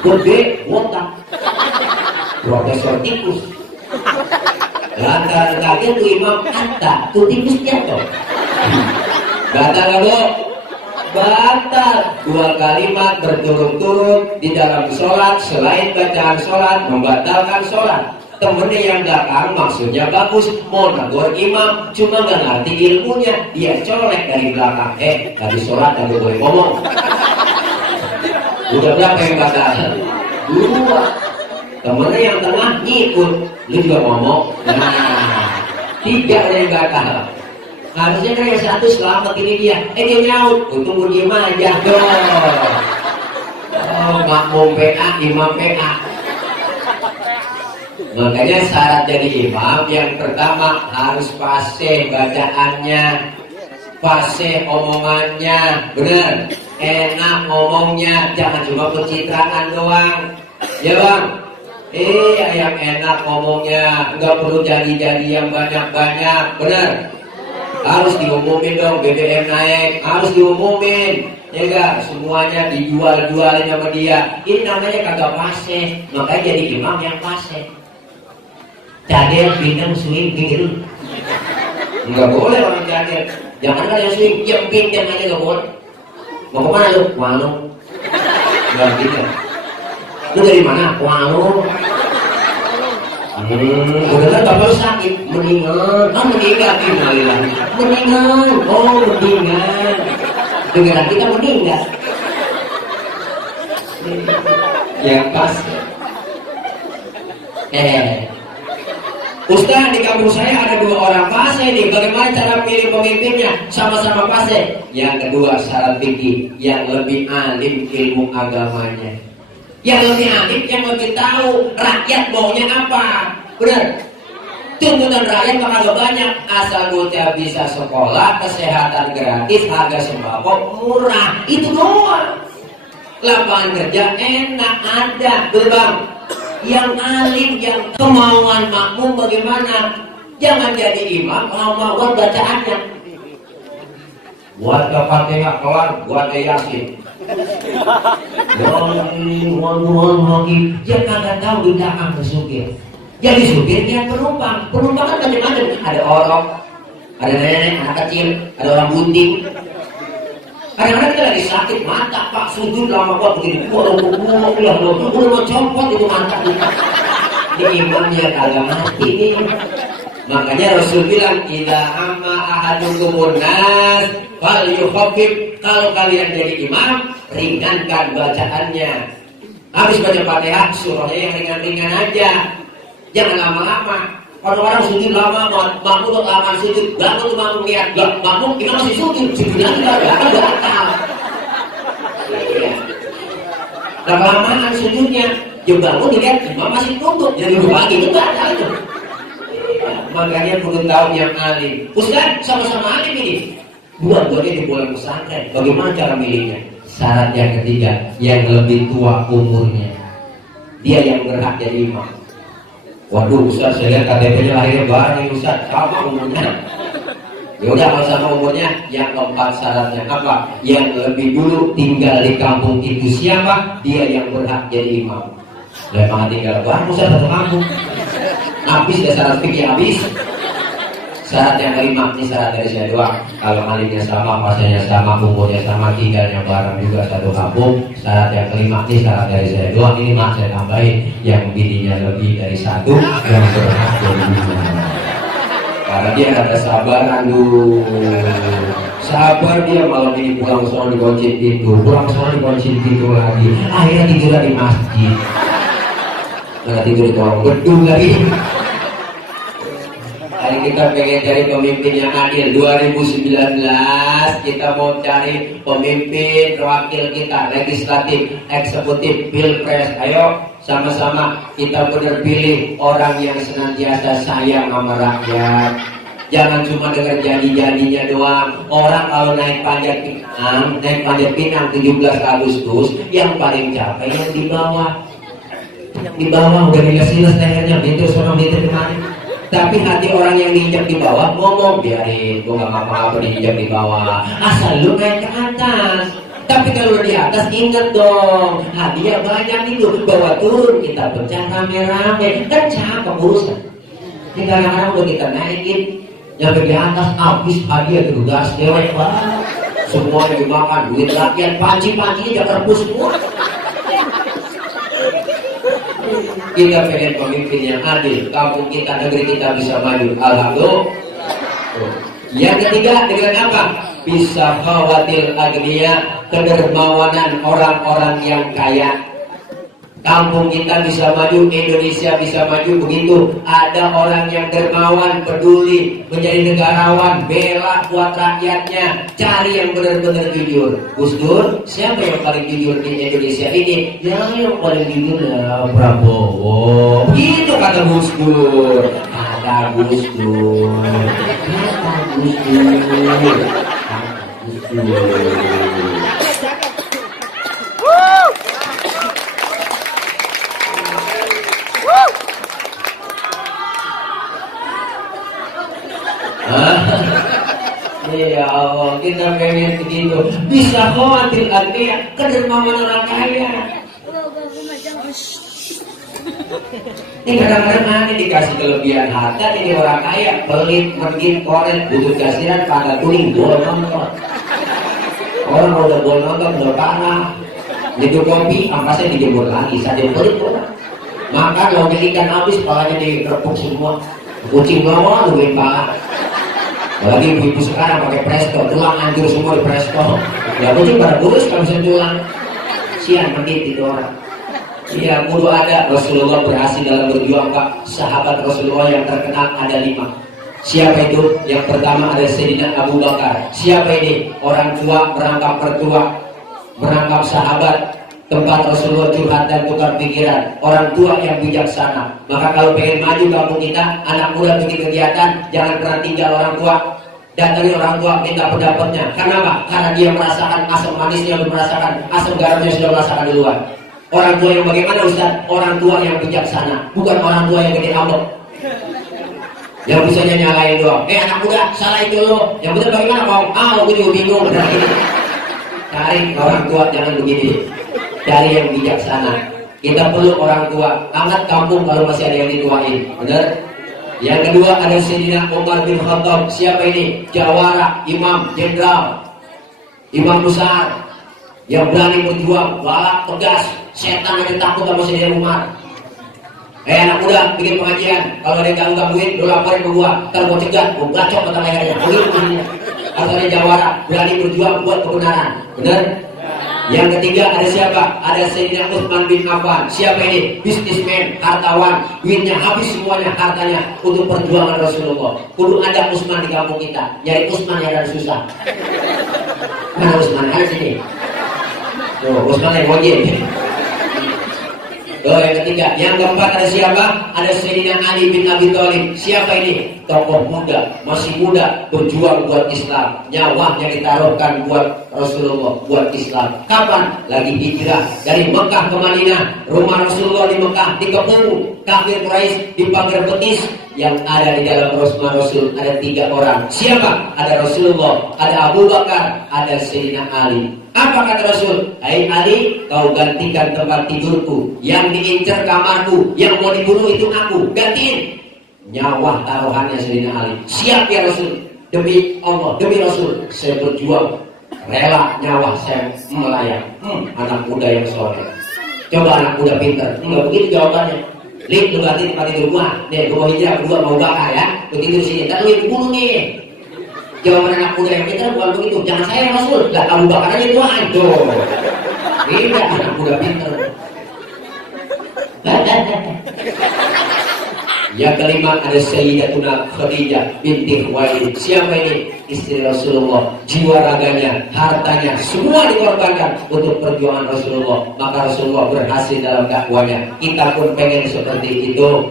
gede botak, profesor tikus. Lantaran kaget tuh imam, kata tuh tikus jatuh. Batal gak? Batal. 2 kalimat berturut-turut di dalam sholat, selain bacaan sholat membatalkan sholat. Temennya yang belakang maksudnya bagus, mau negur imam, cuma nggak ngerti ilmunya, dia colek dari belakang. Tadi sholat nggak boleh ngomong. Udah berapa yang batal? 2. Temennya yang tengah ngikut, lu juga ngomong. Nah, 3 yang batal. Harusnya kan yang 1 selamat ini dia. Dia nyaut, tunggu diem aja dong. Makmum PA, imam PA. Makanya syarat jadi imam yang pertama harus fasih bacaannya, fasih omongannya, bener, enak ngomongnya, jangan cuma pencitraan doang. Ya bang? Yang enak ngomongnya, nggak perlu jadi-jadi yang banyak-banyak, bener. Harus diumumin dong, BBM naik, harus diumumin, ya enggak? Semuanya dijual-jualin sama dia. Ini namanya kagak fase, makanya jadi imam yang fase. Cadel, bintang, swing, pinggir. Enggak boleh orang cadel. Jangan kan yang swing, yang bintang aja enggak boleh. Mau kemana lu? Warung. Enggak gitu. Lu dari mana? Warung. Udah kan bapak lu sakit, meninggal, meninggal, meninggal, dengar kita meninggal, ya pas, Ustaz di kampung saya ada 2 orang fase nih, bagaimana cara pilih pemimpinnya? Sama-sama fase. Yang kedua syarat fikih, yang lebih alim ilmu agamanya. Yang lebih alim, yang lebih tahu rakyat maunya apa, benar? tuntutan rakyat kagak banyak, asal bocah bisa sekolah, kesehatan gratis, harga sembako murah, itu doang. Lapangan kerja enak ada, betul bang? Yang alim, yang kemauan makmum bagaimana? Jangan jadi imam kemauan bacaannya. Buat Fatihah kelar, buat Yasin. Dia kagak tahu di belakang supir. Jadi supirnya penumpang kan macam-macam. Ada orang, ada nenek, anak kecil, ada orang bunting. Kadang-kadang kita lagi sakit mata, Pak, sujud lama banget begini. Udah mau copot itu mata kita. Ini imamnya kagak mati nih. Makanya Rasul bilang, idza amma ahadukumun nas fal yukhaffif. Kalau kalian jadi imam, ringankan bacaannya. Habis baca Fatihah, surahnya yang ringan-ringan aja. Jangan lama-lama. Orang-orang sujud lama, makmum tuh lama sujud. Bangun tuh makmum lihat, makmum kita masih sujud. Sujudnya tidak batal. Lama-lamaan sujudnya. Juga bangun dilihat, imam masih tunduk. Jadi lagi itu batal itu. Makanya perlu tahu yang alim. Ustaz, sama-sama alim ini. Dua-duanya di bulan pesantren. Bagaimana cara milihnya? Syarat yang ketiga, yang lebih tua umurnya. Dia yang berhak jadi imam. Waduh, Ustaz, saya lihat KTP-nya lahirnya bareng, Ustaz, sama umurnya. Ya udah, kalau sama umurnya, yang keempat syaratnya apa? Yang lebih dulu tinggal di kampung itu siapa? Dia yang berhak jadi imam. Memang tinggal bareng, Ustaz, satu kampung. Habis deh syarat fikih habis. Syarat yang kelima, ini syarat dari saya doang. Kalau alimnya sama, pasnya sama, umurnya sama, tinggalnya bareng juga satu kampung. Syarat yang kelima, ini syarat dari saya doang. Ini mah saya tambahin, yang bininya lebih dari satu, yang berhak jadi imam. Karena dia ada kesabaran dulu. Sabar dia malam ini pulang soal dikunci itu, pulang soal dikunci itu lagi. Akhirnya tidur di masjid. Nggak tidur di kolong gedung lagi. Hari kita pengen cari pemimpin yang adil. 2019 kita mau cari pemimpin wakil kita, legislatif, eksekutif, pilpres. Ayo sama-sama kita benar pilih orang yang senantiasa sayang sama rakyat. Jangan cuma dengar janji-janjinya doang. Orang kalau naik panjat pinang 17 Agustus, yang paling capek yang di bawah. Di bawah udah diles-les lehernya, itu sono itu kemarin. Tapi hati orang yang diinjak di bawah ngomong, biarin, gua gak apa-apa diinjak di bawah. Asal lu naik ke atas. Tapi kalau di atas ingat dong, hadiah banyak itu, bawa turun kita pecah rame-rame, kan cakep urusan. Ini kadang-kadang udah kita naikin, nyampe di atas habis hadiah itu gas dewek banget. Semua yang dimakan duit rakyat, panci-pancinya jangan rebus semua. Kita pengen pemimpin yang adil, kampung kita, negeri kita bisa maju. Alhamdulillah. Yang ketiga dengan apa? Bisa khawatir agnia, kedermawanan orang-orang yang kaya. Kampung kita bisa maju, Indonesia bisa maju begitu. Ada orang yang dermawan, peduli, menjadi negarawan, bela buat rakyatnya, cari yang benar-benar jujur. Gus Dur, siapa yang paling jujur di Indonesia ini? Yang paling jujur ya Prabowo. Itu kata Gus Dur. Kata Gus Dur. Kata Gus Dur. Kata Gus Dur. Ya Allah, kita pengen begitu. Bisa khawatir artinya kedermawan orang kaya. Ini kadang-kadang nanti dikasih kelebihan harta, ini orang kaya pelit, mergin, koret, butuh kasihan, pada kuning, bol nonton. Orang kalau udah bol nonton udah parah. Itu kopi, ampasnya dijemur lagi, saja pelit orang. Makan lauk ikan habis, palanya dikerepuk semua. Kucing bawah, nungguin pala. Lagi ibu-ibu sekarang pakai presto, tulang hancur semua di presto. Ya kucing pada kurus kalau bisa tulang. Sian menit itu orang. Iya, kudu ada. Rasulullah berhasil dalam berjuang, Pak. Sahabat Rasulullah yang terkenal ada 5. Siapa itu? Yang pertama ada Sayyidina Abu Bakar. Siapa ini? Orang tua merangkap mertua, merangkap sahabat. tempat Rasulullah curhat dan tukar pikiran, orang tua yang bijaksana. Maka kalau pengen maju kampung kita, anak muda bikin kegiatan, jangan pernah tinggal orang tua. Datangi orang tua, minta pendapatnya. Kenapa? Karena dia merasakan asam manisnya, belum merasakan asam garamnya, sudah merasakan duluan. Orang tua yang bagaimana Ustaz? Orang tua yang bijaksana, bukan orang tua yang gede amok. Yang bisanya nyalain doang. Anak muda, salah itu lo. Yang benar bagaimana kau? Gue juga bingung. Cari orang tua, jangan begini. Cari yang bijaksana. Kita perlu orang tua. Angkat kampung kalau masih ada yang dituain. Benar? Yang kedua ada Sayyidina Umar bin Khattab. Siapa ini? Jawara, imam, jenderal, imam besar yang berani berjuang, galak, tegas. Setan aja takut sama Sayyidina Umar. Anak muda bikin pengajian, kalau ada yang gangguin, lu laporin ke gua, ntar gua cegat, gua gacok mata lehernya. Begitu. Harus ada Jawara, berani berjuang buat kebenaran. Benar? Yang ketiga ada siapa? Ada Sayyidina Utsman bin Affan. Siapa ini? Bisnismen, hartawan, duitnya habis semuanya, hartanya untuk perjuangan Rasulullah. Kudu ada Utsman di kampung kita. Nyari Utsman yang ada susah. Mana Utsman? Ada sini. Tuh, Utsman yang wajib. Yang ketiga, yang keempat ada siapa? Ada Sayyidina Ali bin Abi Thalib. Siapa ini? Tokoh muda, masih muda, berjuang buat Islam. Nyawanya ditaruhkan buat Rasulullah, buat Islam. Kapan? Lagi hijrah dari Mekah ke Madinah. Rumah Rasulullah di Mekah dikepung kafir Quraisy, dipanggil betis. Yang ada di dalam rumah Rasul ada 3 orang. Siapa? Ada Rasulullah, ada Abu Bakar, ada Sayyidina Ali. Apa kata Rasul? Hai Ali, kau gantikan tempat tidurku. Yang diincar kamarku, yang mau dibunuh itu aku. Gantiin. Nyawa taruhannya Sayyidina Ali. Siap ya Rasul. Demi Allah, demi Rasul, saya berjuang. Rela nyawa saya melayang. Anak muda yang soleh. Coba anak muda pintar. Enggak begitu jawabannya. Lip, lu ganti tempat tidur gua. Nih, gua mau hijrah, gua mau bakar ya. Lu tidur sini. Ntar lu dibunuh nih. Jawaban anak muda yang pintar bukan begitu. Jangan saya Rasul. Lah Abu Bakar aja Tuhan. Tuh. Tidak anak muda pintar. Yang kelima ada Sayyidatuna Khadijah binti Khuwailid. Siapa ini? Istri Rasulullah. Jiwa raganya, hartanya, semua dikorbankan untuk perjuangan Rasulullah. Maka Rasulullah berhasil dalam dakwanya. Kita pun pengen seperti itu.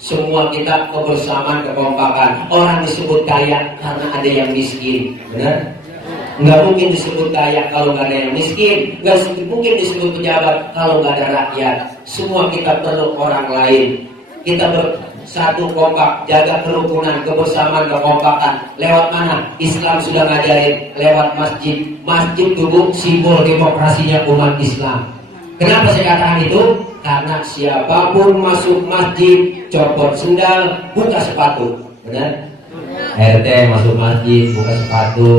Semua kita kebersamaan, kekompakan. Orang disebut kaya karena ada yang miskin. Benar? Nggak mungkin disebut kaya kalau nggak ada yang miskin. Nggak mungkin disebut pejabat kalau nggak ada rakyat. Semua kita perlu orang lain. Kita bersatu kompak, jaga kerukunan, kebersamaan, kekompakan. Lewat mana? Islam sudah ngajarin. Lewat masjid. Masjid itu simbol demokrasinya umat Islam. Kenapa saya katakan itu? Karena siapapun masuk masjid, copot sendal, buka sepatu. Benar? RT masuk masjid, buka sepatu.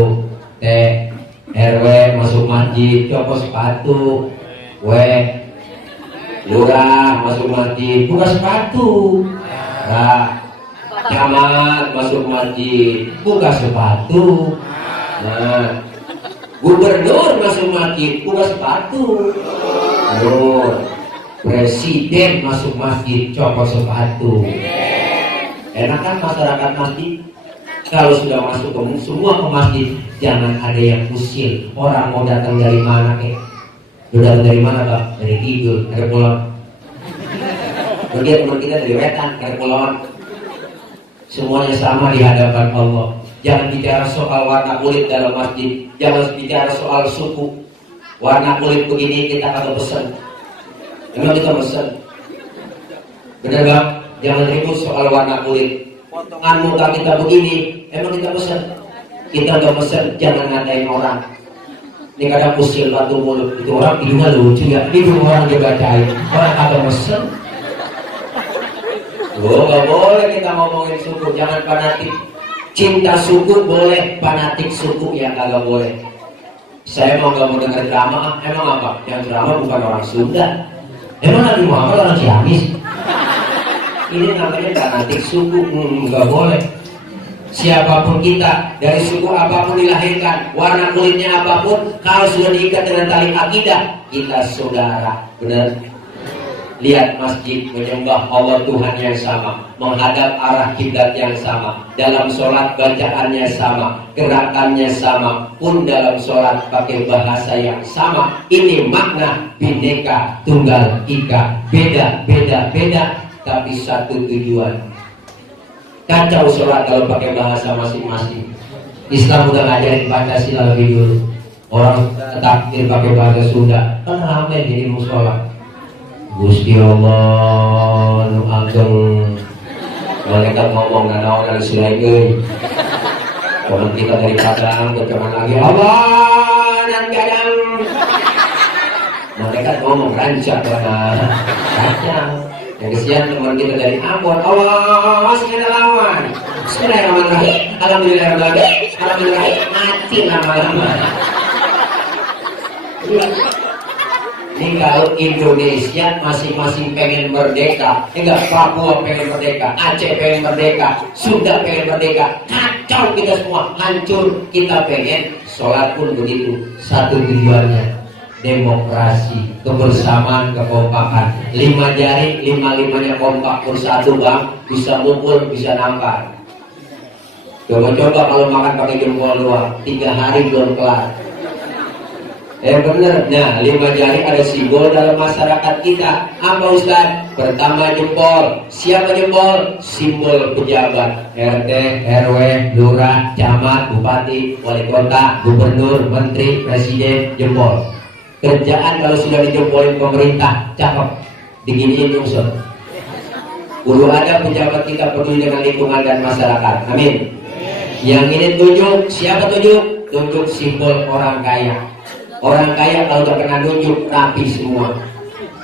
RW masuk masjid, copot sepatu. Lurah masuk masjid, buka sepatu. Camat masuk masjid, buka sepatu. Nah, gubernur masuk masjid, buka sepatu. Presiden masuk masjid, copot sepatu. Enak kan masyarakat masjid? Kalau sudah masuk semua ke masjid, jangan ada yang usil. Orang mau datang dari mana Lu datang dari mana Pak? Dari Kidul, dari Pulau. Kemudian teman kita dari Wetan, dari Pulau. Semuanya sama di hadapan Allah. Jangan bicara soal warna kulit dalam masjid. Jangan bicara soal suku. Warna kulit begini kita kagak pesen. Emang kita pesen? Bener Bang? Jangan ribut soal warna kulit. Potongan muka kita begini, emang kita pesen? Kita gak pesen, jangan ngatain orang. Ini kadang usil batu mulut. Itu orang hidungnya lucu ya. Hidung orang dia bacain. Orang kagak pesen. Gak boleh kita ngomongin suku. Jangan fanatik. Cinta suku boleh, fanatik suku ya kagak boleh. Saya mau gak mau dengar drama. Emang apa? Yang drama bukan orang Sunda. Emang Nabi Muhammad orang Ciamis? Ini namanya fanatik suku. Gak boleh. Siapapun kita, dari suku apapun dilahirkan, warna kulitnya apapun, kalau sudah diikat dengan tali akidah, kita saudara. Benar? Lihat masjid menyembah Allah Tuhan yang sama, menghadap arah kiblat yang sama, dalam sholat bacaannya sama, gerakannya sama, pun dalam sholat pakai bahasa yang sama. Ini makna Bhinneka Tunggal Ika, beda, tapi satu tujuan. Kacau sholat kalau pakai bahasa masing-masing. Islam udah ngajarin Pancasila lebih dulu. Orang takdir pakai bahasa Sunda, kan ramai jadi musola. Gusti Allah nu ageng, malaikat ngomong nanaon dari silaikeun. Orang kita dari Padang berteman lagi Allah dan kadang malaikat ngomong rancak mana kacang. Yang kesian teman kita dari Ambon, Allah segala lawan. Bismillahirrahmanirrahim. Alhamdulillah, mati lama-lama. Ini kalau Indonesia masing-masing pengen merdeka, enggak, Papua pengen merdeka, Aceh pengen merdeka, Sunda pengen merdeka, kacau kita semua, hancur. Kita pengen, sholat pun begitu, satu tujuannya, demokrasi, kebersamaan, kekompakan. 5 jari, 5-5-nya kompak bersatu bang, bisa mukul, bisa nampar. Coba-coba kalau makan pakai jempol doang, 3 hari belum kelar. Bener. Nah, 5 jari ada simbol dalam masyarakat kita. Apa Ustaz? Pertama jempol. Siapa jempol? Simbol pejabat. RT, RW, lurah, camat, bupati, wali kota, gubernur, menteri, presiden, jempol. Kerjaan kalau sudah dijempolin pemerintah, cakep. Diginiin usul. Perlu ada pejabat kita peduli dengan lingkungan dan masyarakat. Amin. Yang ini tunjuk, siapa tunjuk? Tunjuk simbol orang kaya. Orang kaya kalau udah kena nunjuk rapi semua.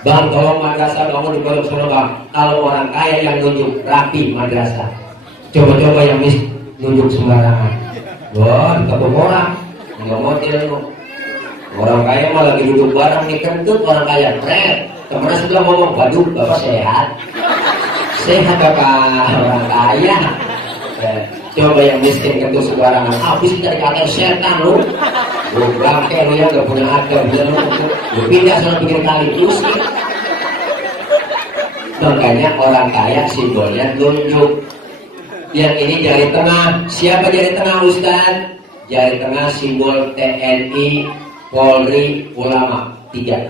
Bang, tolong madrasah kamu dibolong semua bang. Kalau orang kaya yang nunjuk rapi madrasah. Coba-coba yang nunjuk sembarangan. Wah, dikepung orang. Nggak mau ilmu. Orang kaya malah lagi duduk barang nih kentut orang kaya. Keren. Temennya sebelah ngomong, waduh, bapak sehat. Sehat bapak orang kaya. Coba yang miskin kentut sembarangan. Habis kita dikatakan setan lu. Lu bangke lu ya gak punya adab. Lu pindah sana pikir kali terus. Makanya orang kaya simbolnya tunjuk. Yang ini jari tengah. Siapa jari tengah Ustaz? Jari tengah simbol TNI, Polri, ulama. 3.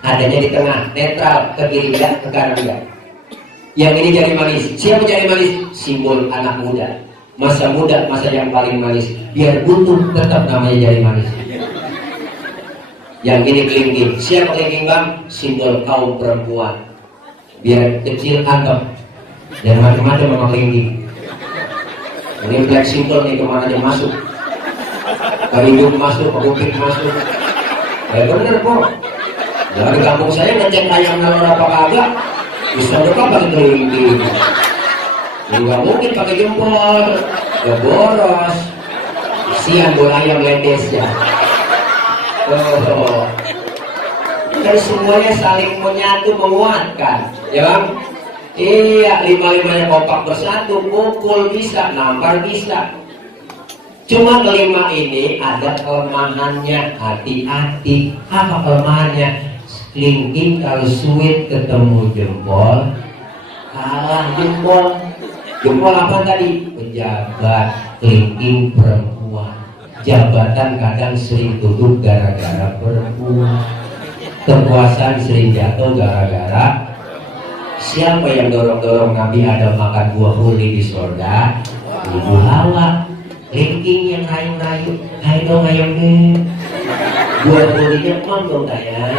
Adanya di tengah, netral, ke kiri tidak, ke kanan tidak. Yang ini jari manis. Siapa jari manis? Simbol anak muda. Masa muda, masa yang paling manis. Biar butuh, tetap namanya jari manis. Yang ini kelingking. Siapa kelingking bang? Simbol kaum perempuan. Biar kecil antep. Dan macam-macam sama kelingking. Ini black simbol nih, kemana aja masuk. Ke hidung masuk, ke kuping masuk. Bener kok. Dari kampung saya ngecek ayam nalur apa kagak. Bisa dekat pakai kelingking. Nggak mungkin pakai jempol, ya boros. Sian bola ayam ledes ya. Dan semuanya saling menyatu menguatkan, ya bang. Iya, 5-5-nya kompak bersatu, pukul bisa, nampar bisa. Cuma kelima ini ada kelemahannya, hati-hati. Apa kelemahannya? Kelingking kalau suit ketemu jempol, kalah jempol. Jempol apa tadi? Pejabat, kelingking perempuan. Jabatan kadang sering duduk gara-gara perempuan. Kekuasaan sering jatuh gara-gara siapa yang dorong-dorong Nabi Adam makan buah huri di surga? Ibu Hawa. Kelingking yang rayu-rayu. Hai dong ayam deh. Buah hurinya manggung tayang.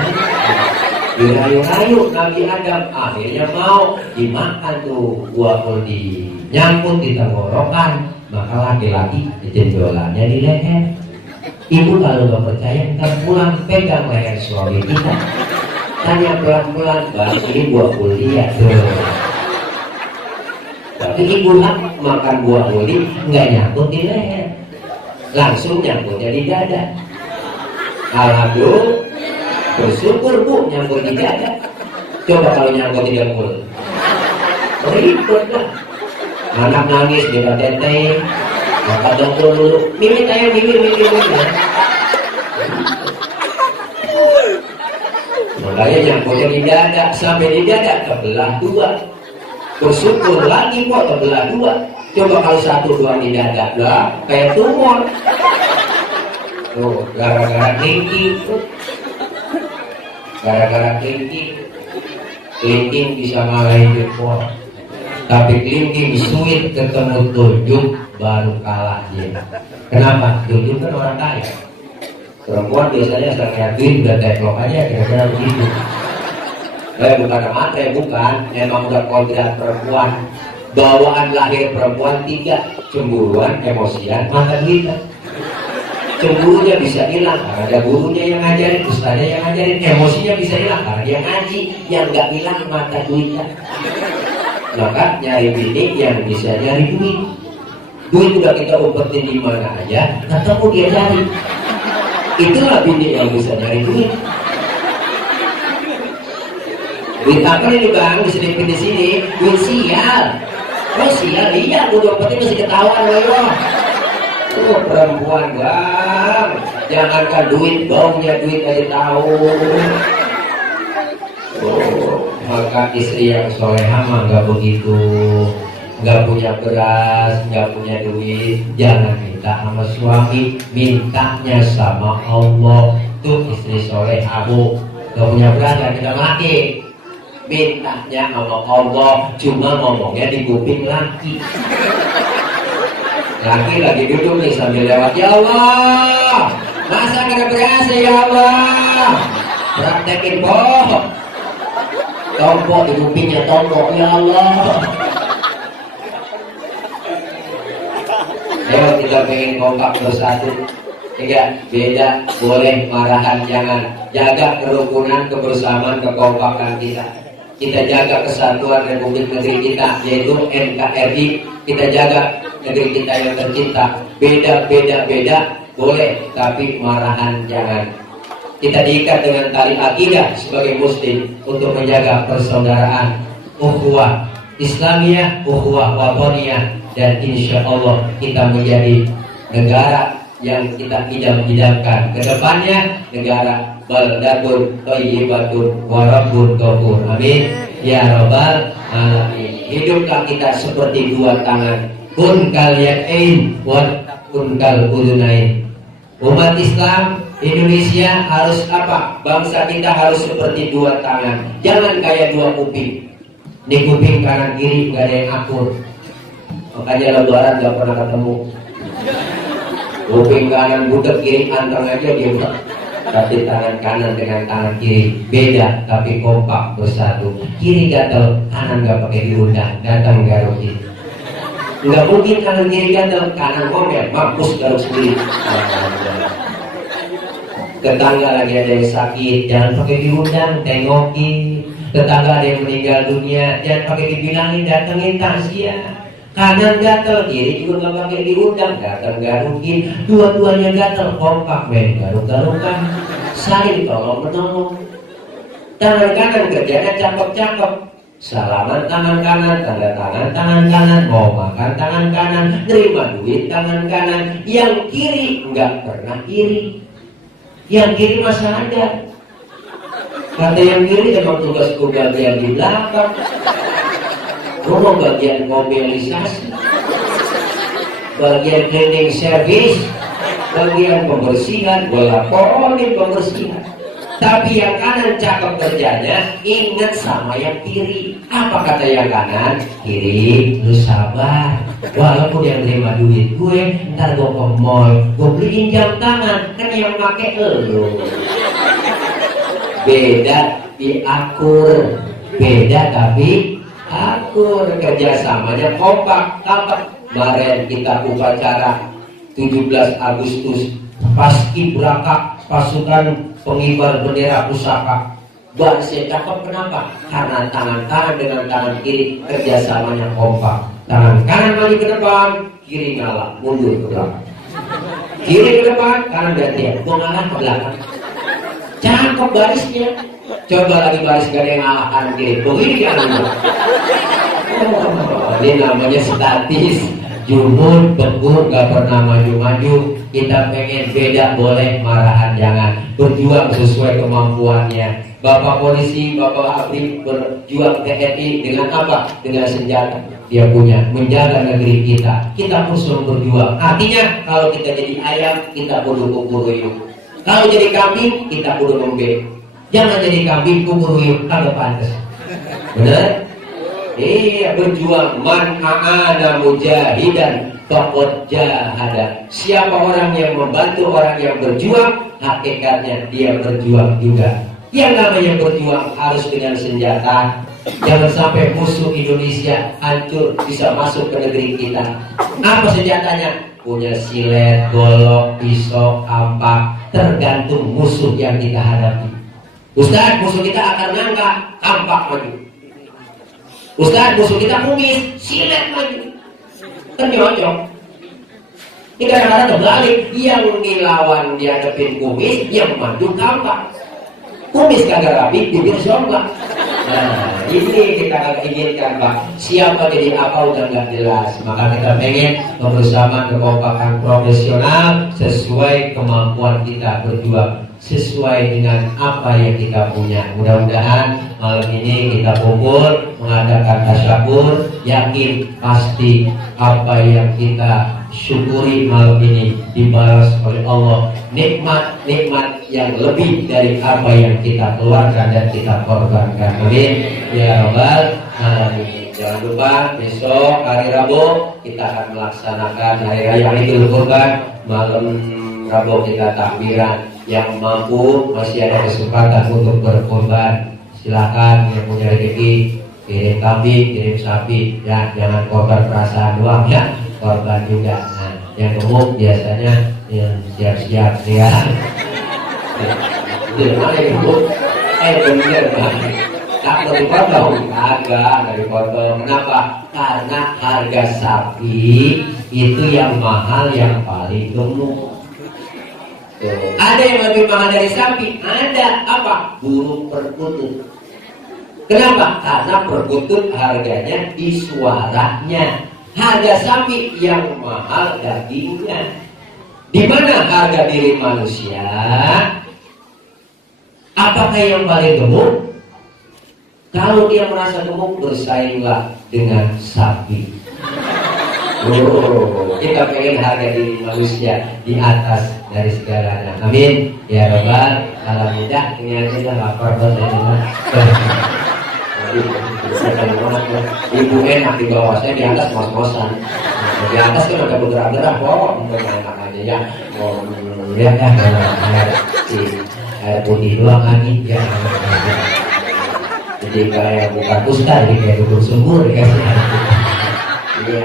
Dirayu-rayu Nabi Adam, akhirnya mau dimakan tuh buah huri. Nyangkut di tenggorokan, maka laki-laki jendolannya di leher. Ibu kalau gak percaya, kita pulang pegang leher suami kita, tanya pelan-pelan, bang ini buah huri ya tuh. Tapi ibu makan buah huri nggak nyangkut di leher, langsung nyangkutnya di dada. Alhamdulillah. Bersyukur bu, nyangkut di dada. Coba kalau nyangkut di dengkul, ribet lah. Anak nangis di tete, maka dengkul dulu. Mimit ya. Mulanya nyangkutnya di dada, sampai di dada terbelah dua. Bersyukur lagi kok terbelah dua. Coba kalau satu dua di dada, lah kayak tumor. Tuh, gara-gara kelingking. Gara-gara kelingking. Kelingking bisa ngalahin jempol. Tapi kelingking suit ketemu tunjuk baru kalah dia. Kenapa? Tunjuk kan orang kaya. Perempuan biasanya setelah duit udah teklok aja, kira-kira begitu. Bukan matre, bukan. Emang udah kodrat perempuan. Bawaan lahir perempuan 3: cemburuan, emosian, mata duitan. Cemburunya bisa hilang karena ada gurunya yang ngajarin, ustaznya yang ngajarin. Emosinya bisa hilang karena dia ngaji. Yang nggak hilang mata duitan. Maka nyari bini yang bisa nyari duit. Duit udah kita umpetin di mana aja, ketemu dia cari. Itulah bini yang bisa nyari duit. Duit apa ini bang? Diselipin di sini. Duit sial. Oh sial, iya. Gue umpetin masih ketahuan loh. Oh perempuan bang. Jangankan duit, baunya duit aja tahu. Oh, maka istri yang soleha mah nggak begitu. Nggak punya beras, nggak punya duit, jangan minta sama suami, mintanya sama Allah. Tuh istri soleha bu, nggak punya beras jangan minta laki, mintanya sama Allah. Cuma ngomongnya di kuping laki. Laki lagi duduk nih sambil lewat, ya Allah, masa nggak ada beras ya Allah, praktekin bohong. Tombok di kupingnya, tombok, ya Allah. Ayo kita pengen kompak bersatu. Enggak, beda, boleh, marahan, jangan. Jaga kerukunan, kebersamaan, kekompakan kita. Kita jaga kesatuan Republik Negeri kita, yaitu NKRI. Kita jaga negeri kita yang tercinta. Beda, boleh, tapi marahan jangan. Kita diikat dengan tali akidah sebagai muslim untuk menjaga persaudaraan, ukhuwah Islamiyah, ukhuwah watoniyah. Dan insya Allah kita menjadi negara yang kita idam-idamkan. Kedepannya negara baldatun thayyibatun wa rabbun ghafur. Amin ya rabbal alamin. Hiduplah kita seperti dua tangan. Kun kal yadain wa kun kal udunain. Umat Islam Indonesia harus apa? Bangsa kita harus seperti dua tangan. Jangan kayak dua kuping. Di kuping kanan kiri nggak ada yang akur. Makanya lebaran gak pernah ketemu. Kuping kanan budek, kiri anteng aja dia. Tapi tangan kanan dengan tangan kiri beda, tapi kompak bersatu. Kiri gatel, kanan gak pakai diundang, datang garuk ini. Nggak mungkin kanan kiri gatel, kanan ngomel, mampus garuk sendiri. Tetangga lagi ada yang sakit, jangan pakai diundang, tengokin. Tetangga ada yang meninggal dunia, jangan pakai dibilangin, datengin takziah. Kanan gatel, kiri juga nggak pakai diundang, datang garukin. Dua-duanya gatel, kompak men, garuk-garukan, saling tolong menolong. Tangan kanan kerjanya cakep-cakep, salaman tangan kanan, tanda tangan tangan kanan, mau makan tangan kanan, nerima duit tangan kanan. Yang kiri nggak pernah iri, yang kiri masih ada. Kata yang kiri emang tugasku bagian di belakang. Mau bagian mobilisasi, bagian cleaning service, bagian pembersihan, gue laporin pembersihan. Tapi yang kanan cakep kerjanya, ingat sama yang kiri. Apa kata yang kanan? Kiri, lu sabar. Walaupun yang terima duit gue, ntar gue ke mall, gue beliin jam tangan, kan yang pakai elu. Beda diakur, beda tapi akur, kerjasamanya kompak, tampak. Kemarin kita upacara 17 Agustus Paskibraka pasukan pengibar bendera pusaka. Bahasa cakep kenapa? Karena tangan kanan dengan tangan kiri kerjasamanya kompak. Tangan kanan maju ke depan, kiri ngalah, mundur ke belakang. Kiri ke depan, kanan gantian, gua ngalah ke belakang. Cakep barisnya. Coba lagi baris gak ada yang ngalah kanan kiri. Begini kan? Ini namanya statis, jumud, beku, gak pernah maju-maju. Kita pengen beda boleh, marahan jangan. Berjuang sesuai kemampuannya. Bapak polisi, Bapak abri berjuang TNI dengan apa? Dengan senjata dia punya, menjaga negeri kita. Kita pun selalu berjuang. Artinya kalau kita jadi ayam, kita kudu kukuruyuk. Kalau jadi kambing, kita kudu ngombe. Jangan jadi kambing kukuruyuk, kagak pantas. Benar? Iya, berjuang. Man a'ana mujahidan faqad jahada. Siapa orang yang membantu orang yang berjuang, hakikatnya dia berjuang juga. Yang namanya berjuang harus dengan senjata. Jangan sampai musuh Indonesia hancur bisa masuk ke negeri kita. Apa senjatanya? Punya silet, golok, pisau, ampak. Tergantung musuh yang kita hadapi. Ustaz, musuh kita akan nangka, ampak maju. Ustaz, musuh kita kumis, silet maju. Kan nyocok. Ini kadang-kadang terbalik. Yang dilawan dihadapin kumis, yang maju kampak. Kumis kagak rapi, bibir somplak. Nah, ini kita kagak inginkan, Pak. Siapa jadi apa udah nggak jelas. Maka kita pengen bersama kekompakan profesional sesuai kemampuan kita berjuang, sesuai dengan apa yang kita punya. Mudah-mudahan malam ini kita kumpul mengadakan tasyakur, yakin pasti apa yang kita syukuri malam ini dibalas oleh Allah, nikmat-nikmat yang lebih dari apa yang kita keluarkan dan kita korbankan. Amin ya rabbal alamin. Jangan lupa besok hari Rabu kita akan melaksanakan hari raya Idul Kurban. Malam Rabu kita takbiran. Yang mampu masih ada kesempatan untuk berkorban, silakan. Yang punya rezeki kirim kambing, kirim sapi, ya jangan korban perasaan doang ya, korban juga. Nah, yang umum biasanya yang siap-siap ya. Jadi mana yang umum? Bener banget. Tak mau dipotong, agak dari potong. Kenapa? Karena harga sapi itu yang mahal, yang paling gemuk. Ada yang lebih mahal dari sapi, ada apa? Burung perkutut. Kenapa? Karena perkutut harganya di suaranya. Harga sapi yang mahal dagingnya. Di mana harga diri manusia? Apakah yang paling gemuk? Kalau dia merasa gemuk, bersainglah dengan sapi. Kita pengen harga diri manusia di atas dari segalanya. Amin ya rabbal alamin. Ini aja lapar banget. Ibu enak di bawah, saya di atas ngos-ngosan. Di atas kan ada bergerak-gerak, kok enak aja ya. Lihat ya, air putih doang angin ya. Jadi kayak bukan pusat, jadi kayak duduk sumur ya. Iya,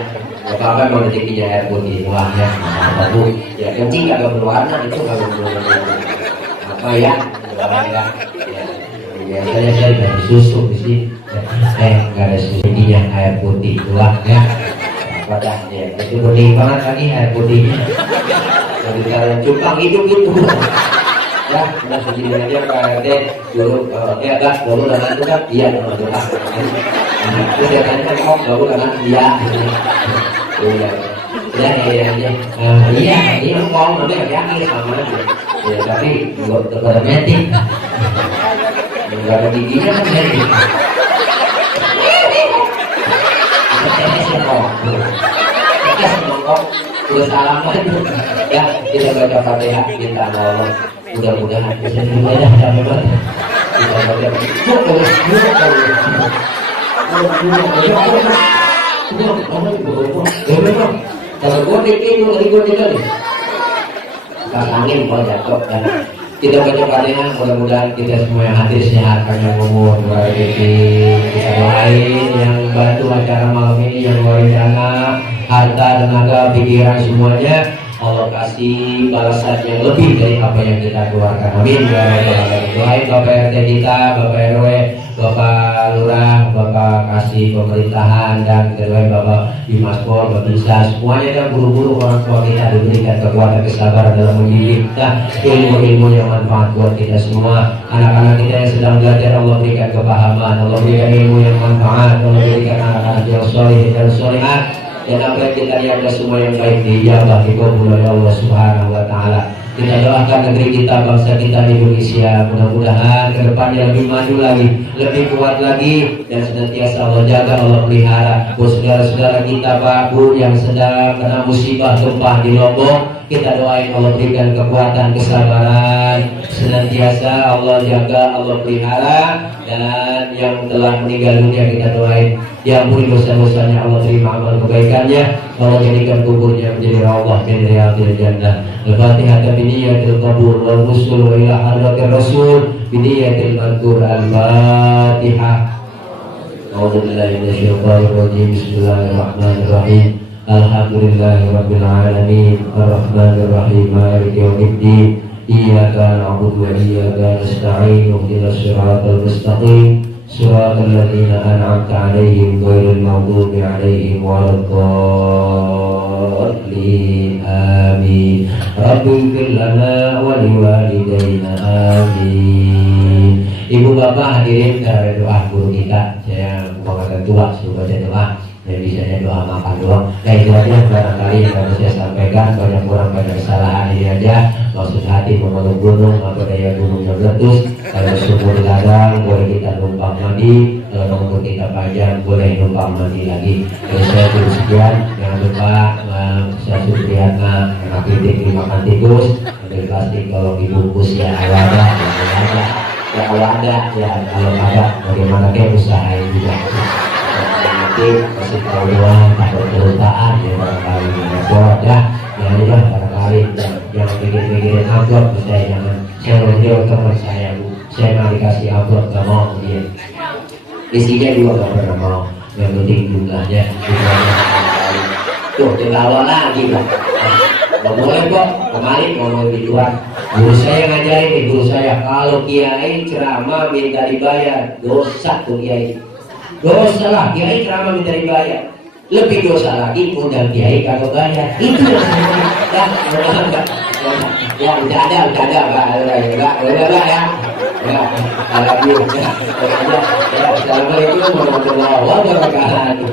apa-apa mau rezekinya air putih, uangnya apa bu? Ya kencing agak berwarna itu kalau apa ya? Biasanya saya dari susu di sini. Nggak ada susu ini yang air putih uangnya. Apa dah ya? Itu bening banget lagi air putihnya. Jadi cara cupang hidup itu. Ya, udah segini aja Pak RT dulu. Ya kan, dulu dengan itu kan iya sama doa. Terus saya tanya kok dulu dengan iya. Iya, ini ngomong namanya yakin sama aja. Ya tapi buat terperemetik. Enggak ada giginya kan jadi. Udah salaman ya, kita baca Fatihah, minta Allah mudah-mudahan bisa dimudah sampai banget. Kita baca kalau gue dikit lagi gue tinggal nih angin kalau jatuh kan. Kita baca Fatihah, mudah-mudahan kita semua yang hadir sehat, panjang umur, rezeki. Kita doain yang bantu acara malam ini, yang luar biasa, harta, tenaga, pikiran semuanya Allah kasih balasan yang lebih dari apa yang kita keluarkan. Amin. Doain Bapak RT kita, Bapak RW, Bapak Lurah, Bapak kasih pemerintahan, dan kedua Bapak Dimas Pol, Bapak Bisa, semuanya dan guru-guru orang tua kita diberikan kekuatan kesabaran dalam mendidik dan ilmu-ilmu yang manfaat buat kita semua. Anak-anak kita yang sedang belajar Allah berikan kepahaman, Allah berikan ilmu yang manfaat, Allah berikan anak-anak yang soleh dan solehat. Dan apa yang kita lihat semua yang baik dijabah dikabul oleh Allah Subhanahu wa taala. Kita doakan negeri kita, bangsa kita Indonesia, mudah-mudahan ke depannya lebih maju lagi, lebih kuat lagi, dan senantiasa Allah jaga, Allah pelihara. Buat saudara-saudara kita Pak Bu yang sedang kena musibah gempa di Lombok, kita doain Allah berikan kekuatan, kesabaran, senantiasa Allah jaga, Allah pelihara. Dan yang telah meninggal dunia kita doain diampuni dosa-dosanya, Allah terima amal kebaikannya, Allah jadikan kuburnya menjadi rawdah min riyadil jannah. Al-Fatihah biniyatil qabul wal wusul wa ila hadratir rasul biniyatil madkur. Al-Fatihah. A'udzu billahi minasyaitonir rajim. Bismillahirrahmanirrahim. Alhamdulillahirabbil alamin. Arrahmanir rahim. Maliki yaumiddin. Iyyaka na'budu wa iyyaka nasta'in. Ihdinas siratal mustaqim. Siratal ladzina an'amta 'alaihim ghairil maghdubi 'alaihim waladdallin. Amin. Rabbi ighfir lana wa liwalidayna. Amin. Ibu bapak hadirin, karena doa guru kita, saya mengamalkan tua suruh baca doa. Dan bisanya doa makan doang. Nah itu aja barangkali yang harus saya sampaikan. Banyak kurang banyak kesalahan ini aja. Maksud hati memeluk gunung, apa daya gunungnya meletus. Kalau sumur ladang boleh kita numpang mandi. Kalau nomor kita panjang boleh numpang mandi lagi. Jadi saya tulis sekian. Jangan lupa saya Supriyatna yang kritik dimakan tikus. Ambil plastik kalau dibungkus ya awalnya. Ya kalau ada ya kalau ada bagaimana kayak usahain juga. Kasih tahu doang takut kelupaan ya barangkali repot ya udah barangkali jangan pikir-pikirin amplop saya jangan saya lonjol teman saya Bu, saya mau dikasih amplop gak mau dia isinya juga gak pernah mau, yang penting jumlahnya tuh ketawa lagi lah gak boleh kok. Kemarin ngomong di luar guru saya ngajarin nih, guru saya kalau kiai ceramah minta dibayar dosa tuh kiai. Dosa lah, kiai ceramah minta dibayar. Lebih dosa lagi undang kiai kalau bayar. Itu yang saya ya bercanda Pak. Enggak ya. Ya, alhamdulillah. Ya, assalamualaikum warahmatullahi wabarakatuh.